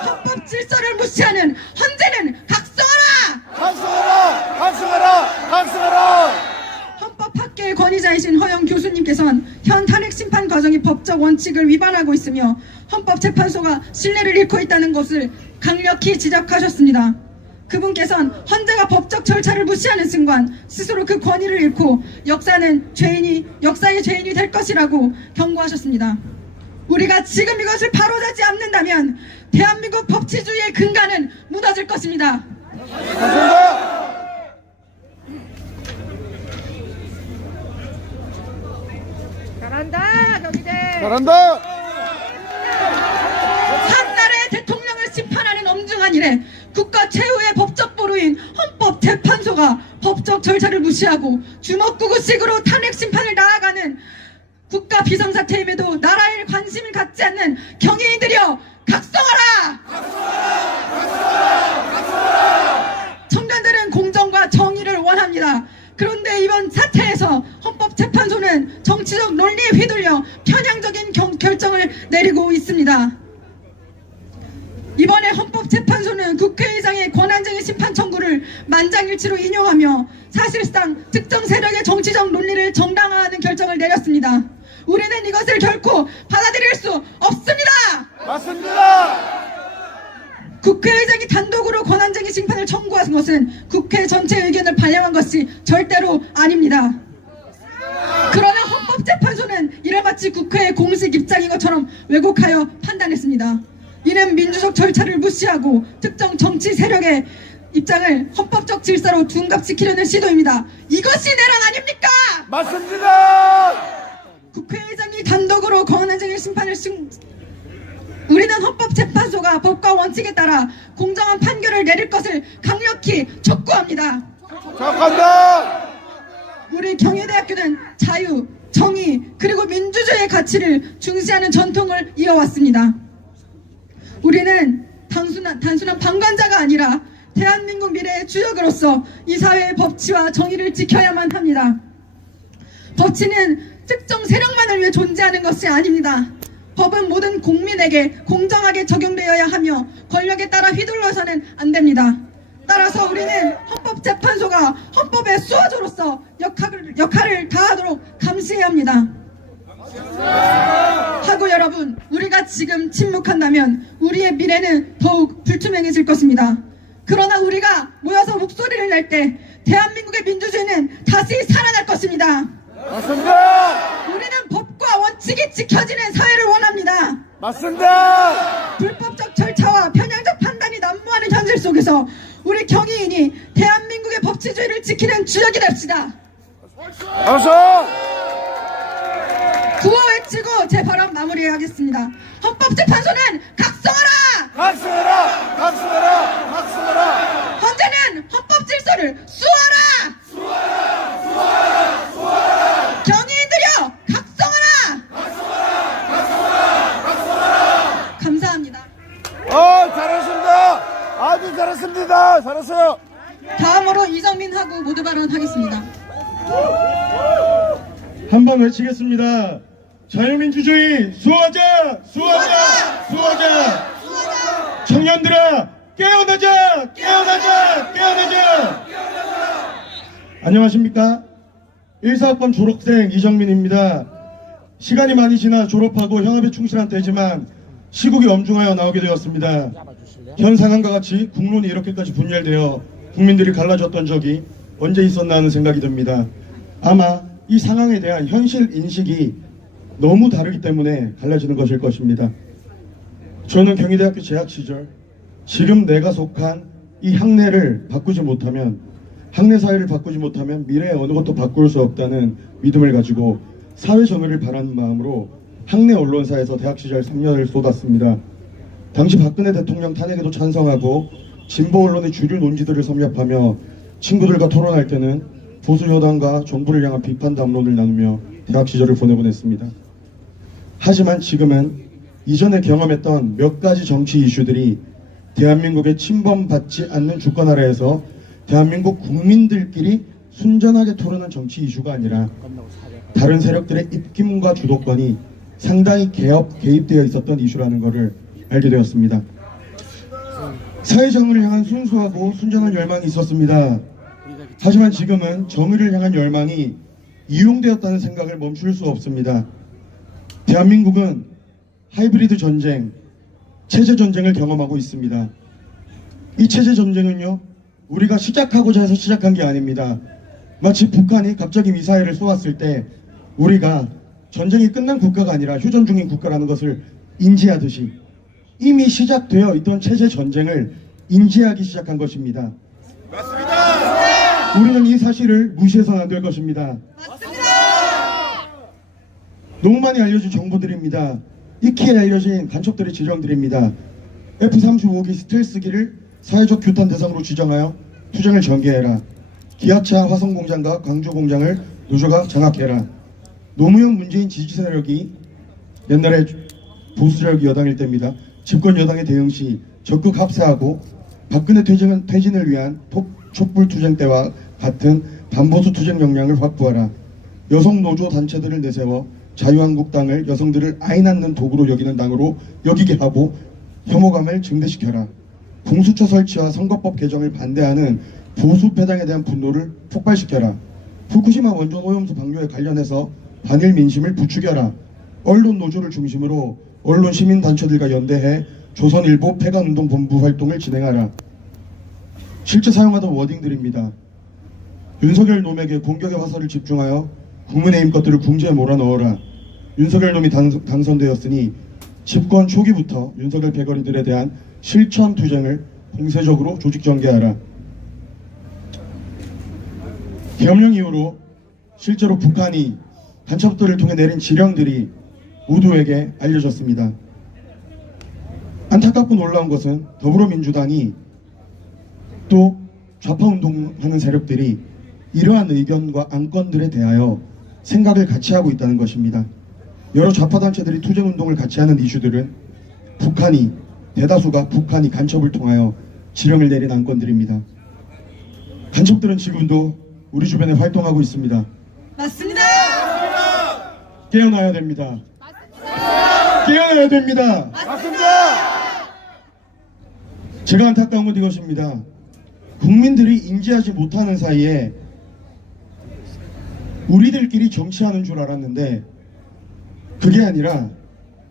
헌법 질서를 무시하는 헌재는 각성하라! 각성하라. 각성하라. 각성하라. 헌법학계의 권위자이신 허영 교수님께서는 현 탄핵심판 과정이 법적 원칙을 위반하고 있으며 헌법재판소가 신뢰를 잃고 있다는 것을 강력히 지적하셨습니다. 그분께서는 헌재가 법적 절차를 무시하는 순간 스스로 그 권위를 잃고 역사의 죄인이 될 것이라고 경고하셨습니다. 우리가 지금 이것을 바로잡지 않는다면 대한민국 법치주의의 근간은 무너질 것입니다. 맞습니다. 잘한다 경희대. 잘한다. 한 나라의 대통령을 심판하는 엄중한 일에 국가 최후의 법적 보루인 헌법재판소가 법적 절차를 무시하고 주먹구구식으로 탄핵 심판을 나아가는 국가 비상사태임에도 나라에 관심을 갖지 않는 경위인들이여 각성하라! 청년들은 공정과 정의를 원합니다. 그런데 이번 사태에서 헌법재판소는 정치적 논리에 휘둘려 편향적인 결정을 내리고 있습니다. 이번에 헌법재판소는 국회의장의 권한쟁의 심판 청구를 만장일치로 인용하며 사실상 특정 세력의 정치적 논리를 정당화하는 결정을 내렸습니다. 우리는 이것을 결코 받아들일 수 없습니다. 맞습니다. 국회의장이 단독으로 권한쟁의 심판을 청구한 것은 국회 전체 의견을 반영한 것이 절대로 아닙니다. 그러나 헌법재판소는 이를 마치 국회의 공식 입장인 것처럼 왜곡하여 판단했습니다. 이는 민주적 절차를 무시하고 특정 정치 세력의 입장을 헌법적 질서로 둔갑시키려는 시도입니다. 이것이 내란 아닙니까? 맞습니다. 국회의장이 단독으로 권한쟁의 심판을 우리는 헌법재판소가 법과 원칙에 따라 공정한 판결을 내릴 것을 강력히 촉구합니다. 착한다. 우리 경희대학교는 자유, 정의, 그리고 민주주의의 가치를 중시하는 전통을 이어왔습니다. 우리는 단순한 방관자가 아니라 대한민국 미래의 주역으로서 이 사회의 법치와 정의를 지켜야만 합니다. 법치는 특정 세력만을 위해 존재하는 것이 아닙니다. 법은 모든 국민에게 공정하게 적용되어야 하며 권력에 따라 휘둘러서는 안 됩니다. 따라서 우리는 헌법재판소가 헌법의 수호자로서 역할을 다하도록 감시해야 합니다. 하고 여러분, 우리가 지금 침묵한다면 우리의 미래는 더욱 불투명해질 것입니다. 그러나 우리가 모여서 목소리를 낼 때 대한민국의 민주주의는 다시 살아날 것입니다. 맞습니다. 우리는 법과 원칙이 지켜지는 사회를 원합니다. 맞습니다. 불법적 절차와 편향적 판단이 난무하는 현실 속에서 우리 경희인이 대한민국의 법치주의를 지키는 주역이 됩시다. 어서. 구호 외치고 제 발언 마무리하겠습니다. 헌법재판소는 각성하라! 각성하라. 각성하라. 각성하라. 헌재는 헌법 질서를 수호하라! 경희인들이여 각성하라! 감사합니다. 잘하십니다. 아주 잘했습니다. 잘했어요. 다음으로 이정민 하고 모두 발언하겠습니다. 한번 외치겠습니다. 자유민주주의 수호하자! 수호하자! 수호하자! 청년들아 깨어나자! 깨어나자! 깨어나자! 안녕하십니까? 1사학번 졸업생 이정민입니다. 시간이 많이 지나 졸업하고 현업에 충실한 때지만 시국이 엄중하여 나오게 되었습니다. 현 상황과 같이 국론이 이렇게까지 분열되어 국민들이 갈라졌던 적이 언제 있었나 하는 생각이 듭니다. 아마 이 상황에 대한 현실 인식이 너무 다르기 때문에 갈라지는 것일 것입니다. 저는 경희대학교 재학 시절 지금 내가 속한 이 학내를 바꾸지 못하면, 학내 사회를 바꾸지 못하면 미래에 어느 것도 바꿀 수 없다는 믿음을 가지고 사회 정의를 바라는 마음으로 학내 언론사에서 대학 시절 3년을 쏟았습니다. 당시 박근혜 대통령 탄핵에도 찬성하고 진보 언론의 주류 논지들을 섭렵하며 친구들과 토론할 때는 보수 여당과 정부를 향한 비판 담론을 나누며 대학 시절을 보내곤 했습니다. 하지만 지금은 이전에 경험했던 몇 가지 정치 이슈들이 대한민국의 침범받지 않는 주권 아래에서 대한민국 국민들끼리 순전하게 토론한 정치 이슈가 아니라 다른 세력들의 입김과 주도권이 상당히 개입되어 있었던 이슈라는 것을 알게 되었습니다. 사회 정의를 향한 순수하고 순전한 열망이 있었습니다. 하지만 지금은 정의를 향한 열망이 이용되었다는 생각을 멈출 수 없습니다. 대한민국은 하이브리드 전쟁, 체제 전쟁을 경험하고 있습니다. 이 체제 전쟁은요, 우리가 시작하고자 해서 시작한 게 아닙니다. 마치 북한이 갑자기 미사일을 쏘았을 때 우리가 전쟁이 끝난 국가가 아니라 휴전 중인 국가라는 것을 인지하듯이 이미 시작되어 있던 체제 전쟁을 인지하기 시작한 것입니다. 우리는 이 사실을 무시해서는 안 될 것입니다. 너무 많이 알려진 정보들입니다. 익히 알려진 간첩들의 지령들입니다. F-35기 스텔스기를 사회적 규탄 대상으로 지정하여 투쟁을 전개해라. 기아차 화성공장과 광주공장을 노조가 장악해라. 노무현 문재인 지지 세력이 옛날에 보수 세력이 여당일 때입니다. 집권 여당의 대응 시 적극 합세하고 박근혜 퇴진을 위한 촛불 투쟁 때와 같은 반보수 투쟁 역량을 확보하라. 여성 노조 단체들을 내세워 자유한국당을 여성들을 아이 낳는 도구로 여기는 당으로 여기게 하고 혐오감을 증대시켜라. 공수처 설치와 선거법 개정을 반대하는 보수 패당에 대한 분노를 폭발시켜라. 후쿠시마 원전 오염수 방류에 관련해서 반일 민심을 부추겨라. 언론 노조를 중심으로 언론 시민단체들과 연대해 조선일보 폐간운동본부 활동을 진행하라. 실제 사용하던 워딩들입니다. 윤석열 놈에게 공격의 화살을 집중하여 국민의힘 것들을 궁지에 몰아넣어라. 윤석열 놈이 당선되었으니 집권 초기부터 윤석열 배거리들에 대한 실천 투쟁을 공세적으로 조직 전개하라. 계엄령 이후로 실제로 북한이 간첩들을 통해 내린 지령들이 모두에게 알려졌습니다. 안타깝고 놀라운 것은 더불어민주당이 또 좌파운동하는 세력들이 이러한 의견과 안건들에 대하여 생각을 같이 하고 있다는 것입니다. 여러 좌파단체들이 투쟁운동을 같이 하는 이슈들은 대다수가 북한이 간첩을 통하여 지령을 내린 안건들입니다. 간첩들은 지금도 우리 주변에 활동하고 있습니다. 맞습니다. 깨어나야 됩니다. 깨어나야 됩니다. 맞습니다. 제가 안타까운 건 이것입니다. 국민들이 인지하지 못하는 사이에 우리들끼리 정치하는 줄 알았는데 그게 아니라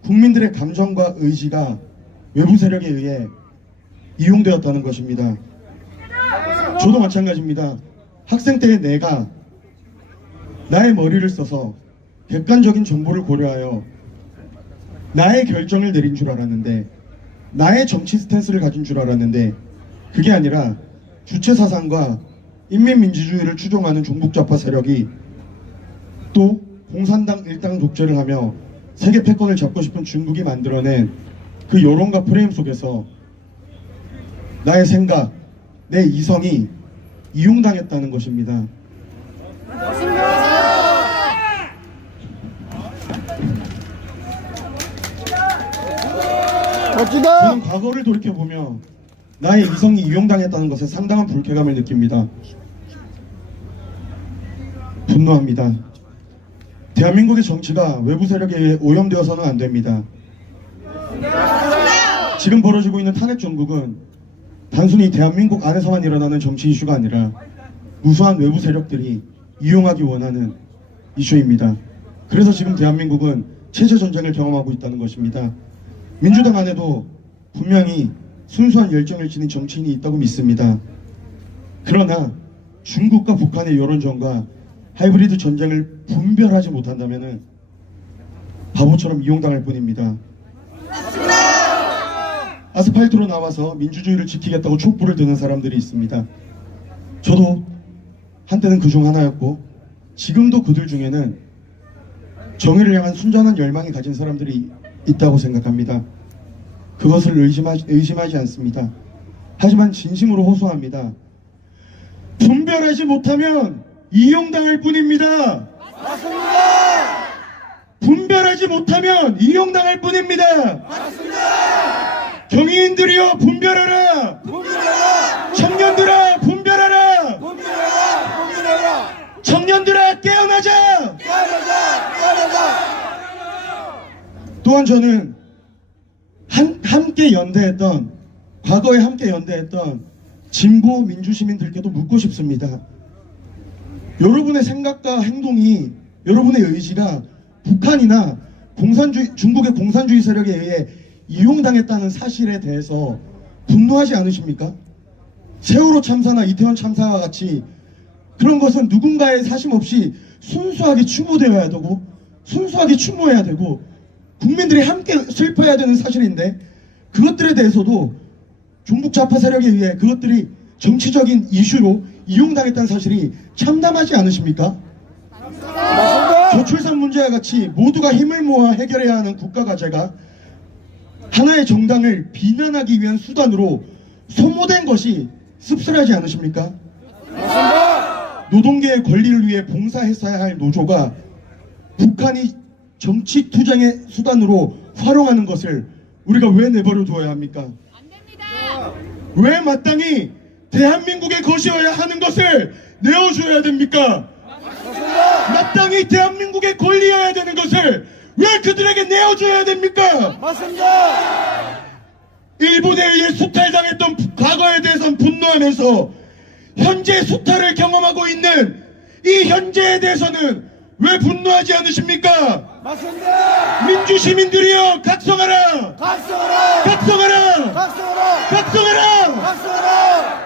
국민들의 감정과 의지가 외부 세력에 의해 이용되었다는 것입니다. 저도 마찬가지입니다. 학생 때의 내가 나의 머리를 써서 객관적인 정보를 고려하여 나의 결정을 내린 줄 알았는데, 나의 정치 스탠스를 가진 줄 알았는데 그게 아니라 주체 사상과 인민민주주의를 추종하는 종북좌파 세력이 또 공산당 일당 독재를 하며 세계 패권을 잡고 싶은 중국이 만들어낸 그 여론과 프레임 속에서 나의 생각, 내 이성이 이용당했다는 것입니다. 멋지다. 저는 과거를 돌이켜보며 나의 이성이 이용당했다는 것에 상당한 불쾌감을 느낍니다. 분노합니다. 대한민국의 정치가 외부 세력에 의해 오염되어서는 안 됩니다. 지금 벌어지고 있는 탄핵 정국은 단순히 대한민국 안에서만 일어나는 정치 이슈가 아니라 무수한 외부 세력들이 이용하기 원하는 이슈입니다. 그래서 지금 대한민국은 체제 전쟁을 경험하고 있다는 것입니다. 민주당 안에도 분명히 순수한 열정을 지닌 정치인이 있다고 믿습니다. 그러나 중국과 북한의 여론전과 하이브리드 전쟁을 분별하지 못한다면 바보처럼 이용당할 뿐입니다. 아스팔트로 나와서 민주주의를 지키겠다고 촛불을 드는 사람들이 있습니다. 저도 한때는 그중 하나였고 지금도 그들 중에는 정의를 향한 순전한 열망이 가진 사람들이 있다고 생각합니다. 그것을 의심하지 않습니다. 하지만 진심으로 호소합니다. 분별하지 못하면 이용당할 뿐입니다. 맞습니다. 분별하지 못하면 이용당할 뿐입니다. 맞습니다. 경위인들이여 분별하라. 분별하라. 청년들아 분별하라. 분별하라. 분별하라. 청년들아 깨어나자. 깨어나자. 깨어나자. 또한 저는 함께 연대했던, 과거에 함께 연대했던 진보 민주시민들께도 묻고 싶습니다. 여러분의 생각과 행동이, 여러분의 의지가 북한이나 중국의 공산주의 세력에 의해 이용당했다는 사실에 대해서 분노하지 않으십니까? 세월호 참사나 이태원 참사와 같이 그런 것은 누군가의 사심 없이 순수하게 추모되어야 되고, 순수하게 추모해야 되고, 국민들이 함께 슬퍼해야 되는 사실인데, 그것들에 대해서도 종북 좌파 세력에 의해 그것들이 정치적인 이슈로 이용당했다는 사실이 참담하지 않으십니까? 맞습니다. 저출산 문제와 같이 모두가 힘을 모아 해결해야 하는 국가 과제가 하나의 정당을 비난하기 위한 수단으로 소모된 것이 씁쓸하지 않으십니까? 맞습니다. 노동계의 권리를 위해 봉사했어야 할 노조가 북한이 정치 투쟁의 수단으로 활용하는 것을 우리가 왜 내버려 두어야 합니까? 왜 마땅히 대한민국의 것이어야 하는 것을 내어줘야 됩니까? 마땅히 대한민국의 권리여야 되는 것을 왜 그들에게 내어줘야 됩니까? 맞습니다. 일본에 의해 수탈당했던 과거에 대해서는 분노하면서 현재 수탈을 경험하고 있는 이 현재에 대해서는 왜 분노하지 않으십니까? 맞습니다. 민주시민들이여 각성하라! 각성하라. 각성하라! 각성하라. 각성하라! 각성하라.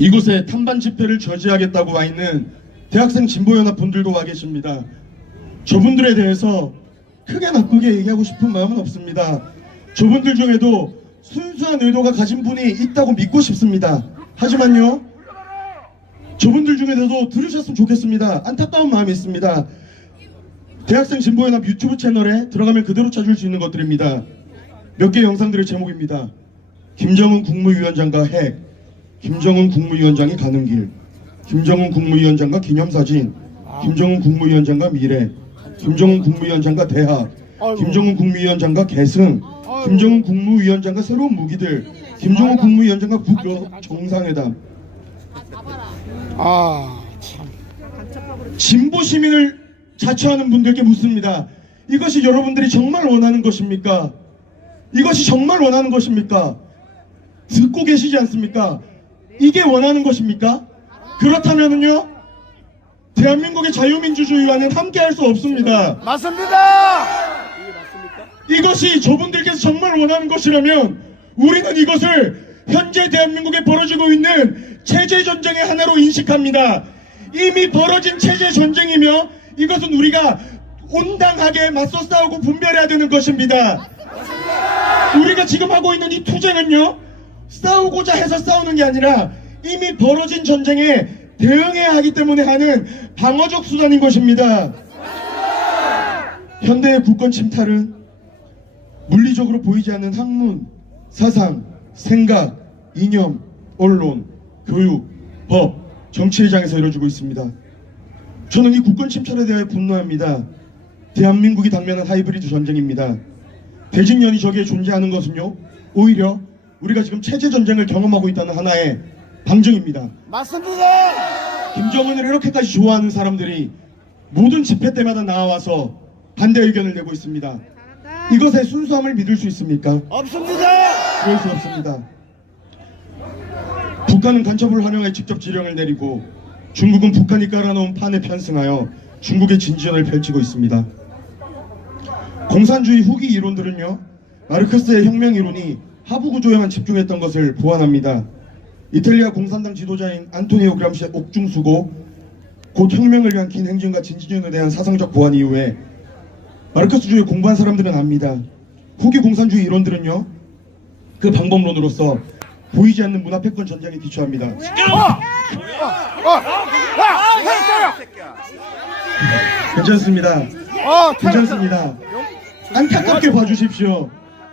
이곳에 탄반 집회를 저지하겠다고 와 있는 대학생 진보연합 분들도 와 계십니다. 저분들에 대해서 크게 나쁘게 얘기하고 싶은 마음은 없습니다. 저분들 중에도 순수한 의도가 가진 분이 있다고 믿고 싶습니다. 하지만요, 저분들 중에서도 들으셨으면 좋겠습니다. 안타까운 마음이 있습니다. 대학생 진보연합 유튜브 채널에 들어가면 그대로 찾을 수 있는 것들입니다. 몇 개 영상들의 제목입니다. 김정은 국무위원장과 핵, 김정은 국무위원장이 가는 길, 김정은 국무위원장과 기념사진, 김정은 국무위원장과 미래, 김정은 국무위원장과 대학, 김정은 국무위원장과 계승, 김정은 국무위원장과 새로운 무기들, 김정은 국무위원장과 북여 정상회담. 진보 시민을 자처하는 분들께 묻습니다. 이것이 여러분들이 정말 원하는 것입니까? 이것이 정말 원하는 것입니까? 듣고 계시지 않습니까? 이게 원하는 것입니까? 그렇다면은요, 대한민국의 자유민주주의와는 함께할 수 없습니다. 맞습니다. 이것이 저분들께서 정말 원하는 것이라면 우리는 이것을 현재 대한민국에 벌어지고 있는 체제 전쟁의 하나로 인식합니다. 이미 벌어진 체제 전쟁이며 이것은 우리가 온당하게 맞서 싸우고 분별해야 되는 것입니다. 우리가 지금 하고 있는 이 투쟁은요, 싸우고자 해서 싸우는 게 아니라 이미 벌어진 전쟁에 대응해야 하기 때문에 하는 방어적 수단인 것입니다. 현대의 국권 침탈은 물리적으로 보이지 않는 학문, 사상, 생각, 이념, 언론, 교육, 법, 정치의 장에서 이루어지고 있습니다. 저는 이 국권 침탈에 대해 분노합니다. 대한민국이 당면한 하이브리드 전쟁입니다. 대직년이 저기에 존재하는 것은요, 오히려 우리가 지금 체제 전쟁을 경험하고 있다는 하나의 방증입니다. 맞습니다. 김정은을 이렇게까지 좋아하는 사람들이 모든 집회 때마다 나와서 반대 의견을 내고 있습니다. 이것의 순수함을 믿을 수 있습니까? 없습니다. 그럴 수 없습니다. 북한은 간첩을 활용해 직접 지령을 내리고 중국은 북한이 깔아놓은 판에 편승하여 중국의 진지전을 펼치고 있습니다. 공산주의 후기 이론들은요, 마르크스의 혁명 이론이 하부 구조에만 집중했던 것을 보완합니다. 이탈리아 공산당 지도자인 안토니오 그람시의 옥중수고 곧 혁명을 위한 긴 행진과 진지전에 대한 사상적 보완 이후에 마르크스주의 공부한 사람들은 압니다. 후기 공산주의 이론들은요, 그 방법론으로서 보이지 않는 문화 패권 전쟁에 기초합니다. 괜찮습니다. 괜찮습니다. 안타깝게 봐주십시오.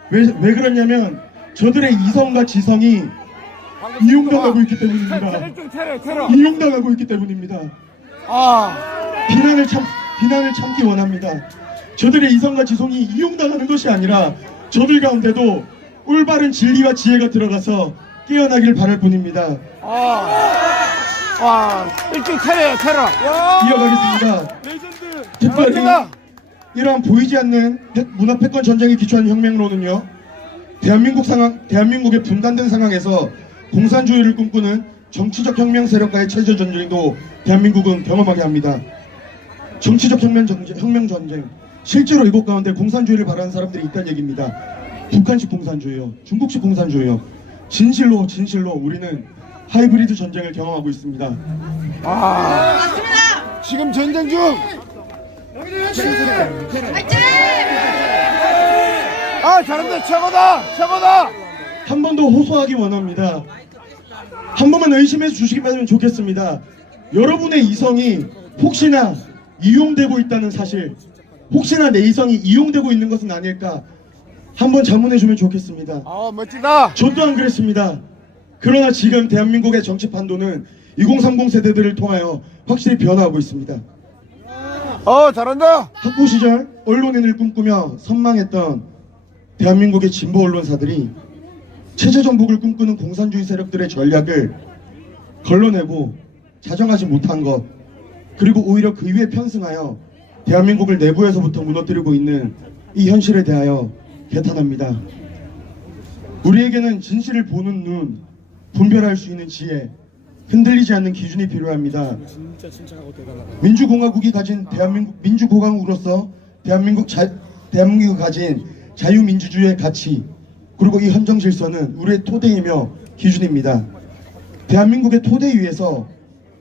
왜 그러냐면 저들의 이성과 지성이 이용당하고 있기 때문입니다. 이용당하고 있기 때문입니다. 비난을 참기 원합니다. 저들의 이성과 지성이 이용당하는 것이 아니라 저들 가운데도 올바른 진리와 지혜가 들어가서 깨어나길 바랄 뿐입니다. 일찍 테러요, 테러. 이어가겠습니다. 특별히 이러한 보이지 않는 문화 패권 전쟁에 기초한 혁명론은요, 대한민국의 분단된 상황에서 공산주의를 꿈꾸는 정치적 혁명 세력과의 체제 전쟁도 대한민국은 경험하게 합니다. 정치적 혁명 전쟁, 실제로 이곳 가운데 공산주의를 바라는 사람들이 있다는 얘기입니다. 북한식 공산주의요, 중국식 공산주의요. 진실로 우리는 하이브리드 전쟁을 경험하고 있습니다. 맞습니다. 지금 전쟁 중. 화이팅! 잘한다. 최고다. 한 번 더 호소하기 원합니다. 한 번만 의심해 주시기만 좋겠습니다. 여러분의 이성이 혹시나 이용되고 있다는 사실, 혹시나 내 이성이 이용되고 있는 것은 아닐까 한번 자문해 주면 좋겠습니다. 멋지다. 저 또한 그랬습니다. 그러나 지금 대한민국의 정치 판도는 2030 세대들을 통하여 확실히 변화하고 있습니다. 잘한다. 학부 시절 언론인을 꿈꾸며 선망했던 대한민국의 진보 언론사들이 체제 정복을 꿈꾸는 공산주의 세력들의 전략을 걸러내고 자정하지 못한 것, 그리고 오히려 그 위에 편승하여 대한민국을 내부에서부터 무너뜨리고 있는 이 현실에 대하여 개탄합니다. 우리에게는 진실을 보는 눈, 분별할 수 있는 지혜, 흔들리지 않는 기준이 필요합니다. 민주공화국이 가진 민주공화국으로서 대한민국이 가진 자유민주주의의 가치, 그리고 이 헌정 질서는 우리의 토대이며 기준입니다. 대한민국의 토대 위에서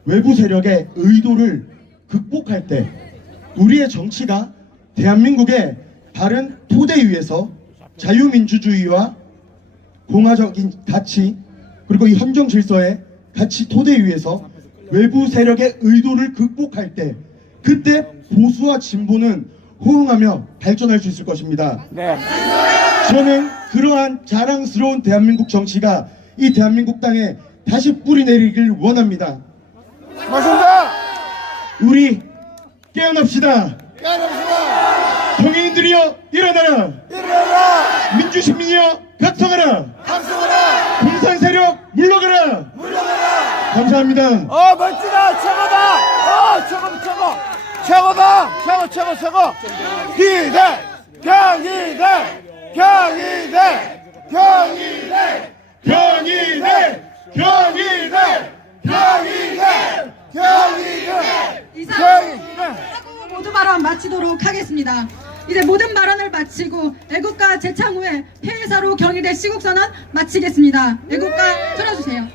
외부 세력의 의도를 극복할 때 우리의 정치가 대한민국의 다른 토대 위에서 자유민주주의와 공화적인 가치, 그리고 이 헌정 질서의 가치 토대 위에서 외부 세력의 의도를 극복할 때, 그때 보수와 진보는 호응하며 발전할 수 있을 것입니다. 네. 저는 그러한 자랑스러운 대한민국 정치가 이 대한민국 땅에 다시 뿌리 내리길 원합니다. 맞습니다. 우리 깨어납시다. 깨어납시다. 정의인들이여 일어나라. 일어나라. 민주시민이여 각성하라. 합성하라. 공산 세력 물러가라. 물러가라. 감사합니다. 멋지다. 최고다. 최고다. 최고. 기대. 이상 하고 모두 발언 마치도록 하겠습니다. 이제 모든 발언을 마치고 애국가 재창 후에 폐회사로 경위될 시국선언 마치겠습니다. 애국가 틀어주세요.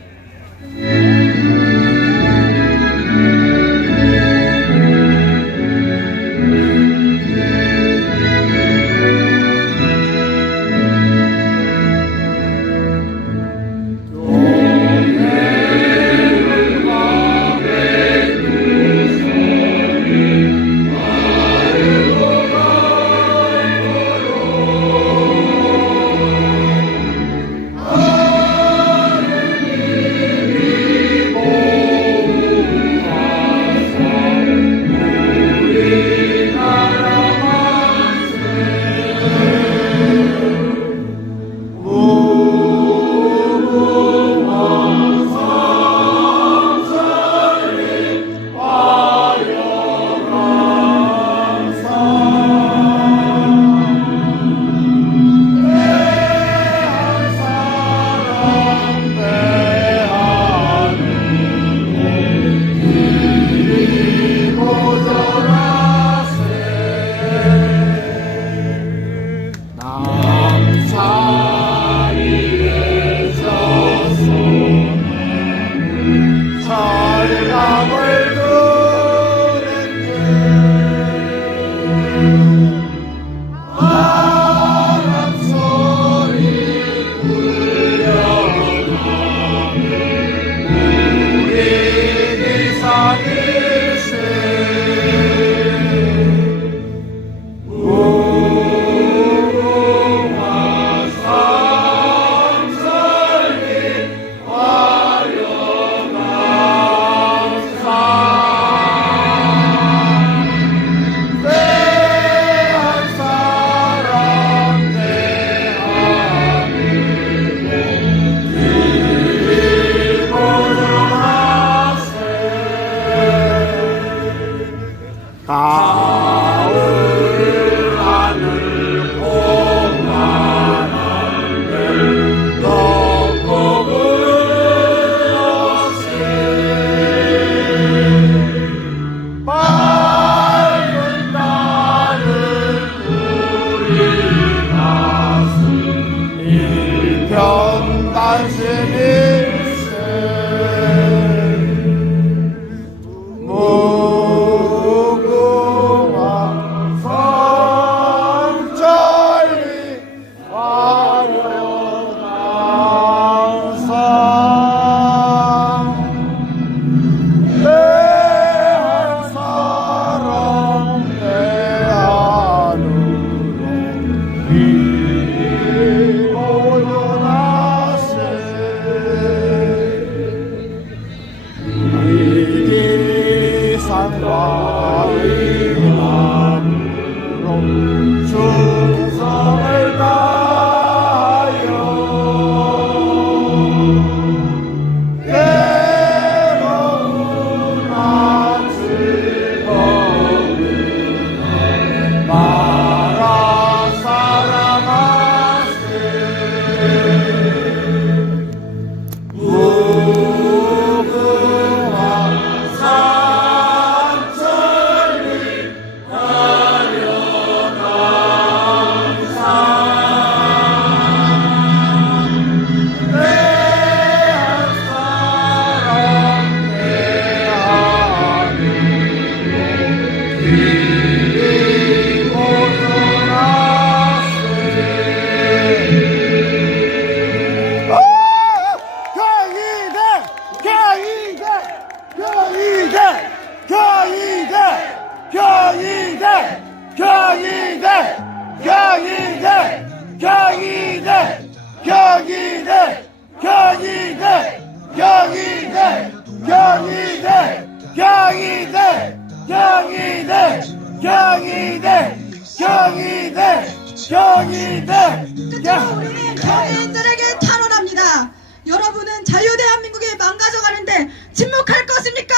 끝으로 우리는 경위인들에게 탄원합니다. 여러분은 자유대한민국이 망가져가는데 침묵할 것입니까?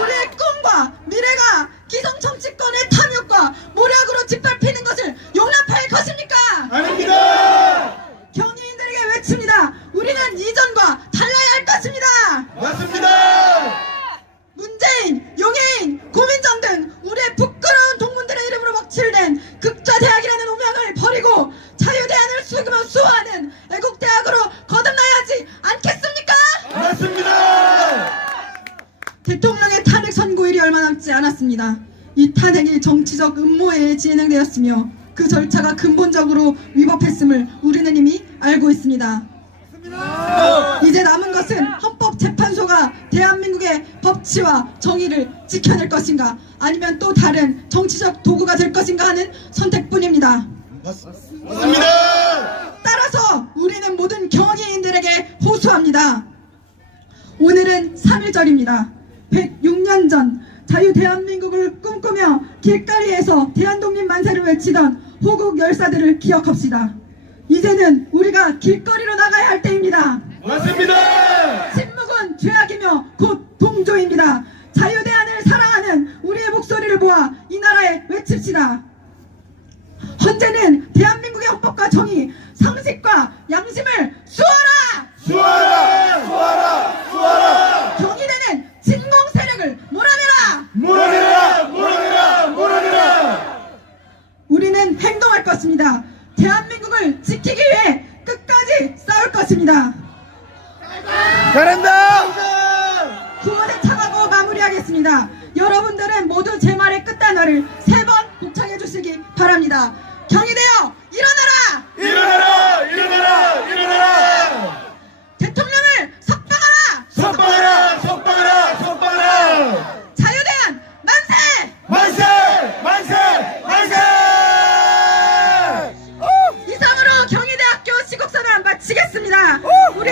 우리의 꿈과 미래가 기성정치권의 탐욕과 모략으로 짓밟히는 것을 용납할 것입니까? 아닙니다. 경위인들에게 외칩니다. 우리는 이전과 달라야 할 것입니다. 맞습니다. 문재인, 용해인, 고민정 등 우리의 부끄러운 동문들의 이름으로 먹칠된 극좌대학이라는 오명을 버리고 자유대안을 수호하는 애국대학으로 거듭나야 하지 않겠습니까? 맞습니다. 대통령의 탄핵 선고일이 얼마 남지 않았습니다. 이 탄핵이 정치적 음모에 진행되었으며 그 절차가 근본적으로 위법했음을 우리는 이미 알고 있습니다. 이제 남은 것은 헌법재판소가 대한민국의 법치와 정의를 지켜낼 것인가 아니면 또 다른 정치적 도구가 될 것인가 하는 선택뿐입니다. 맞습니다. 따라서 우리는 모든 경위인들에게 호소합니다. 오늘은 3.1절입니다. 106년 전 자유대한민국을 꿈꾸며 길거리에서 대한독립 만세를 외치던 호국 열사들을 기억합시다. 이제는 우리가 길거리로 나가야 할 때입니다. 맞습니다. 침묵은 죄악이며 곧 동조입니다. 자유대안을 사랑하는 우리의 목소리를 모아 이 나라에 외칩시다. 헌재는 대한민국의 헌법과 정의, 상식과 양심을 수호하라! 수아라! 수아라! 수아라! 경희대는 진공 세력을 몰아내라! 몰아내라! 몰아내라! 몰아내라! 우리는 행동할 것입니다. 대한민국을 지키기 위해 끝까지 싸울 것입니다. 잘한다! 구원에 착하고 마무리하겠습니다. 여러분들은 모두 제 말의 끝단어를 3번 독창해 주시기 바랍니다. 경희대여 일어나라! 일어나라! 일어나라! 일어나라! 대통령을 석방하라! 석방하라! 석방하라! 석방하라! 자유대안 만세! 만세! 만세! 만세! 이상으로 경희대학교 시국선언 마치겠습니다. 우리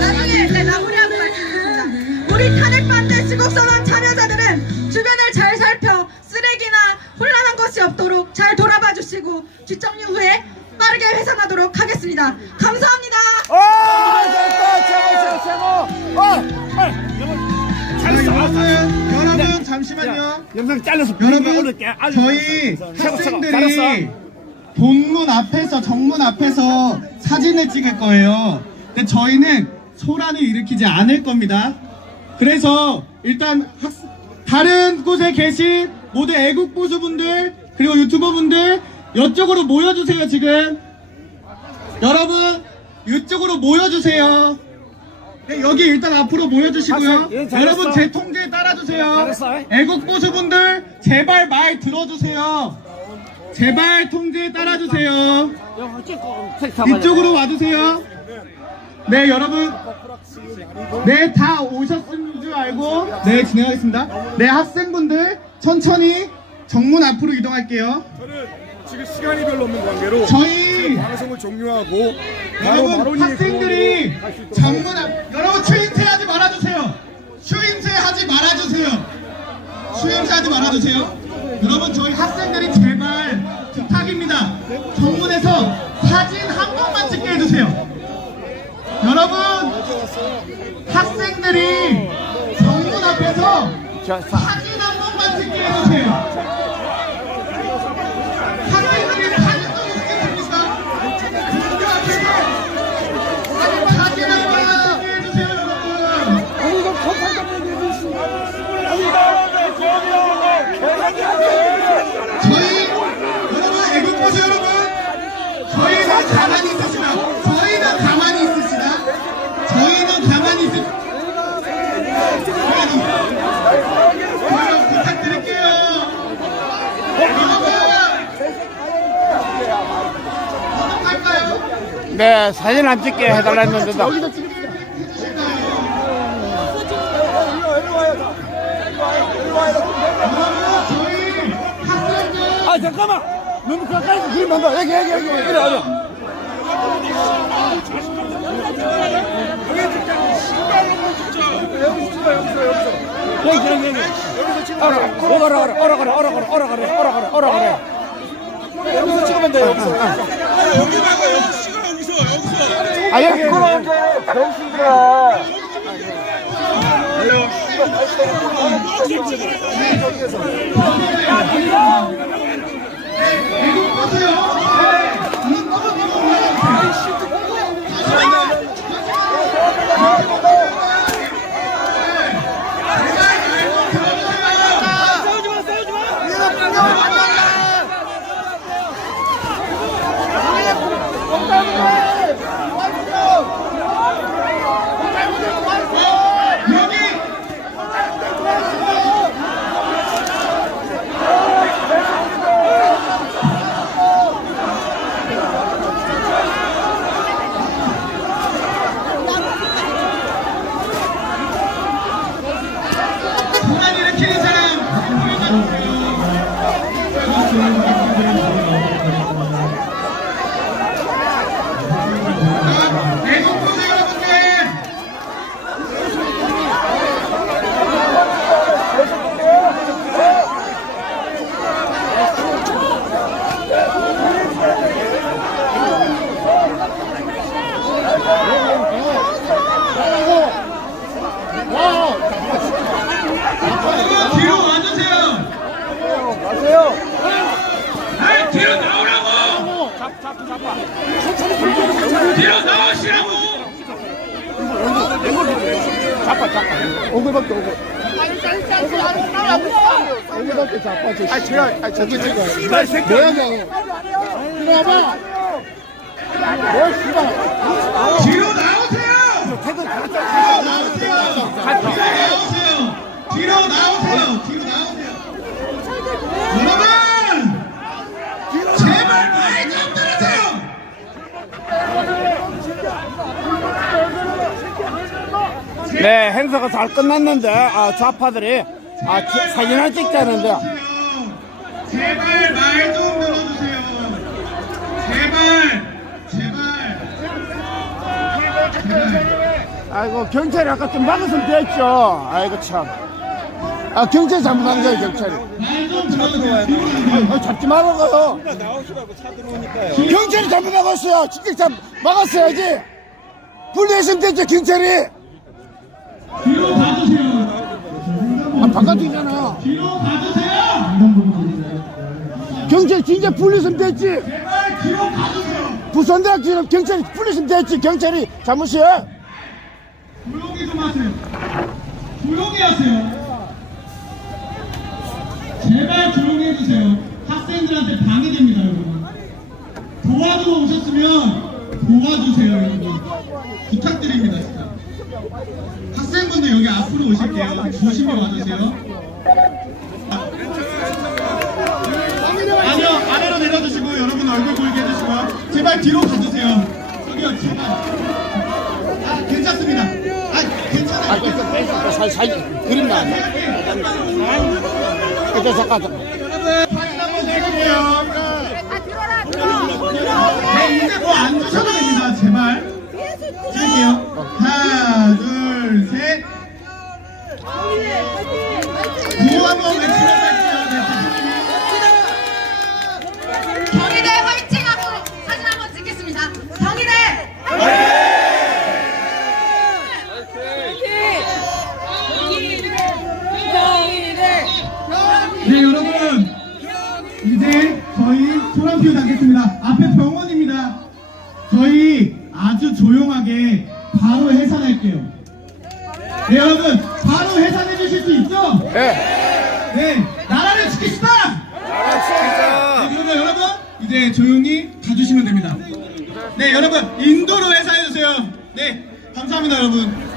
나중에 마무리하고 말씀드리겠습니다. 우리 탄핵 반대 시국선언 참여자들은 주변을 잘 살펴 쓰레기나 혼란한 것이 없도록 잘 돌아봐 주시고 뒷정리 후에 빠르게 회선하도록 하겠습니다. 감사합니다. 여러분 잠시만요. 영상 잘라서 여러분 저희 학생들이 본문 앞에서 정문 앞에서 사진을 찍을 거예요. 근데 저희는 소란을 일으키지 않을 겁니다. 그래서 일단 다른 곳에 계신 모든 애국 보수분들 그리고 유튜버분들 이쪽으로 모여주세요. 지금 여러분 이쪽으로 모여주세요. 네, 여기 일단 앞으로 모여주시고요. 예, 잘했어. 여러분 제 통제에 따라주세요. 잘했어. 애국 보수분들 제발 말 들어주세요. 제발 통제에 따라주세요. 이쪽으로 와주세요. 네 여러분 네 다 오셨은 줄 알고 네 진행하겠습니다. 네 학생분들 천천히 정문 앞으로 이동할게요. 저는 지금 시간이 별로 없는 관계로 저희 방송을 종료하고 여러분 학생들이 정문 앞 여러분 추임새하지 말아주세요. 추임새하지 말아주세요. 추임새하지 말아주세요. 여러분 저희 학생들이 제발 부탁입니다. 정문에서 사진 한 번만 찍게 해주세요. 여러분 학생들이 정문 앞에서 사진 한 번만 찍게 해주세요. 학생들이 사진도 못 찍습니까? 공교 앞에서 사진 한 번만 찍게 해주세요. 여러분 저희 여러분 애국보수 여러분 저희는 가만히 있읍시다. 저희는 가만히 있읍시다. 저희는 가만히 있읍시다. 여러분 부탁드릴게요. 여러분 구독할까요? 네, 사진 안 찍게 해달라 했는데. 여기서 찍으실까요? 잠깐만. 너무 가까이서 그림 한다. 여기. 이리 와봐. 여기서 찍으면 돼. 여기서. 여기 말고 여기서 찍어. 여기서. 아 여기 병신들아. 뒤로 나오라고! 뒤로 나오시라고! 오글밖에 오글. 오글밖에 자빠. 아 제가 저기 씨발 새끼. 뭐야 이리 와봐. 뭐 씨발. 뒤로 나오세요! 뒤로 나오세요! 여러분! 제발 말 좀 들으세요! 네, 행사가 잘 끝났는데 좌파들이 사진을 찍자는데 제발 말 좀 들어주세요. 제발. 아이고 경찰이 아까 좀 막았으면 됐죠. 아이고 참. 경찰 잘못한 거예요 경찰이. 말좀 들어주세요. 잡지 말라고요. 경찰이 잘못하고 있어요. 진짜 막았어야지. 분리했으면 됐죠 경찰이. 뒤로 가주세요. 바깥이잖아요. 뒤로 가주세요. 경찰 진짜 분리했으면 됐지. 제발 뒤로 가주세요. 부산대학교는 경찰이 분리했으면 됐지. 경찰이 잘못이야. 조용히 좀 하세요. 조용히 하세요. 제발 조용히 해주세요. 학생들한테 방해됩니다, 여러분. 도와주러 오셨으면 도와주세요, 여러분. 부탁드립니다, 진짜. 학생분들 여기 앞으로 오실게요. 조심히 와주세요. 아니요, 아래로 내려주시고 여러분 얼굴 보이게 해주시고요. 제발 뒤로 가주세요. 저기요, 제발. 괜찮습니다. 괜찮아요. 사진 그림 나. 잠깐. 사진 한번 찍을게요. 네, 이제 뭐 안 주셔도 됩니다. 제발. 찍을게요. 하나, 둘, 셋. 구호 한번 외치면서 할게요. 경희대 화이팅하고 사진 한번 찍겠습니다. 경희대 네, 여러분. 이제 저희 소란표 당겠습니다. 앞에 병원입니다. 저희 아주 조용하게 바로 해산할게요. 네, 여러분. 바로 해산해 주실 수 있죠? 네. 나라를 지키시다! 네, 그러면 여러분. 이제 조용히 가주시면 됩니다. 네, 여러분. 인도로 해산해 주세요. 네. 감사합니다, 여러분.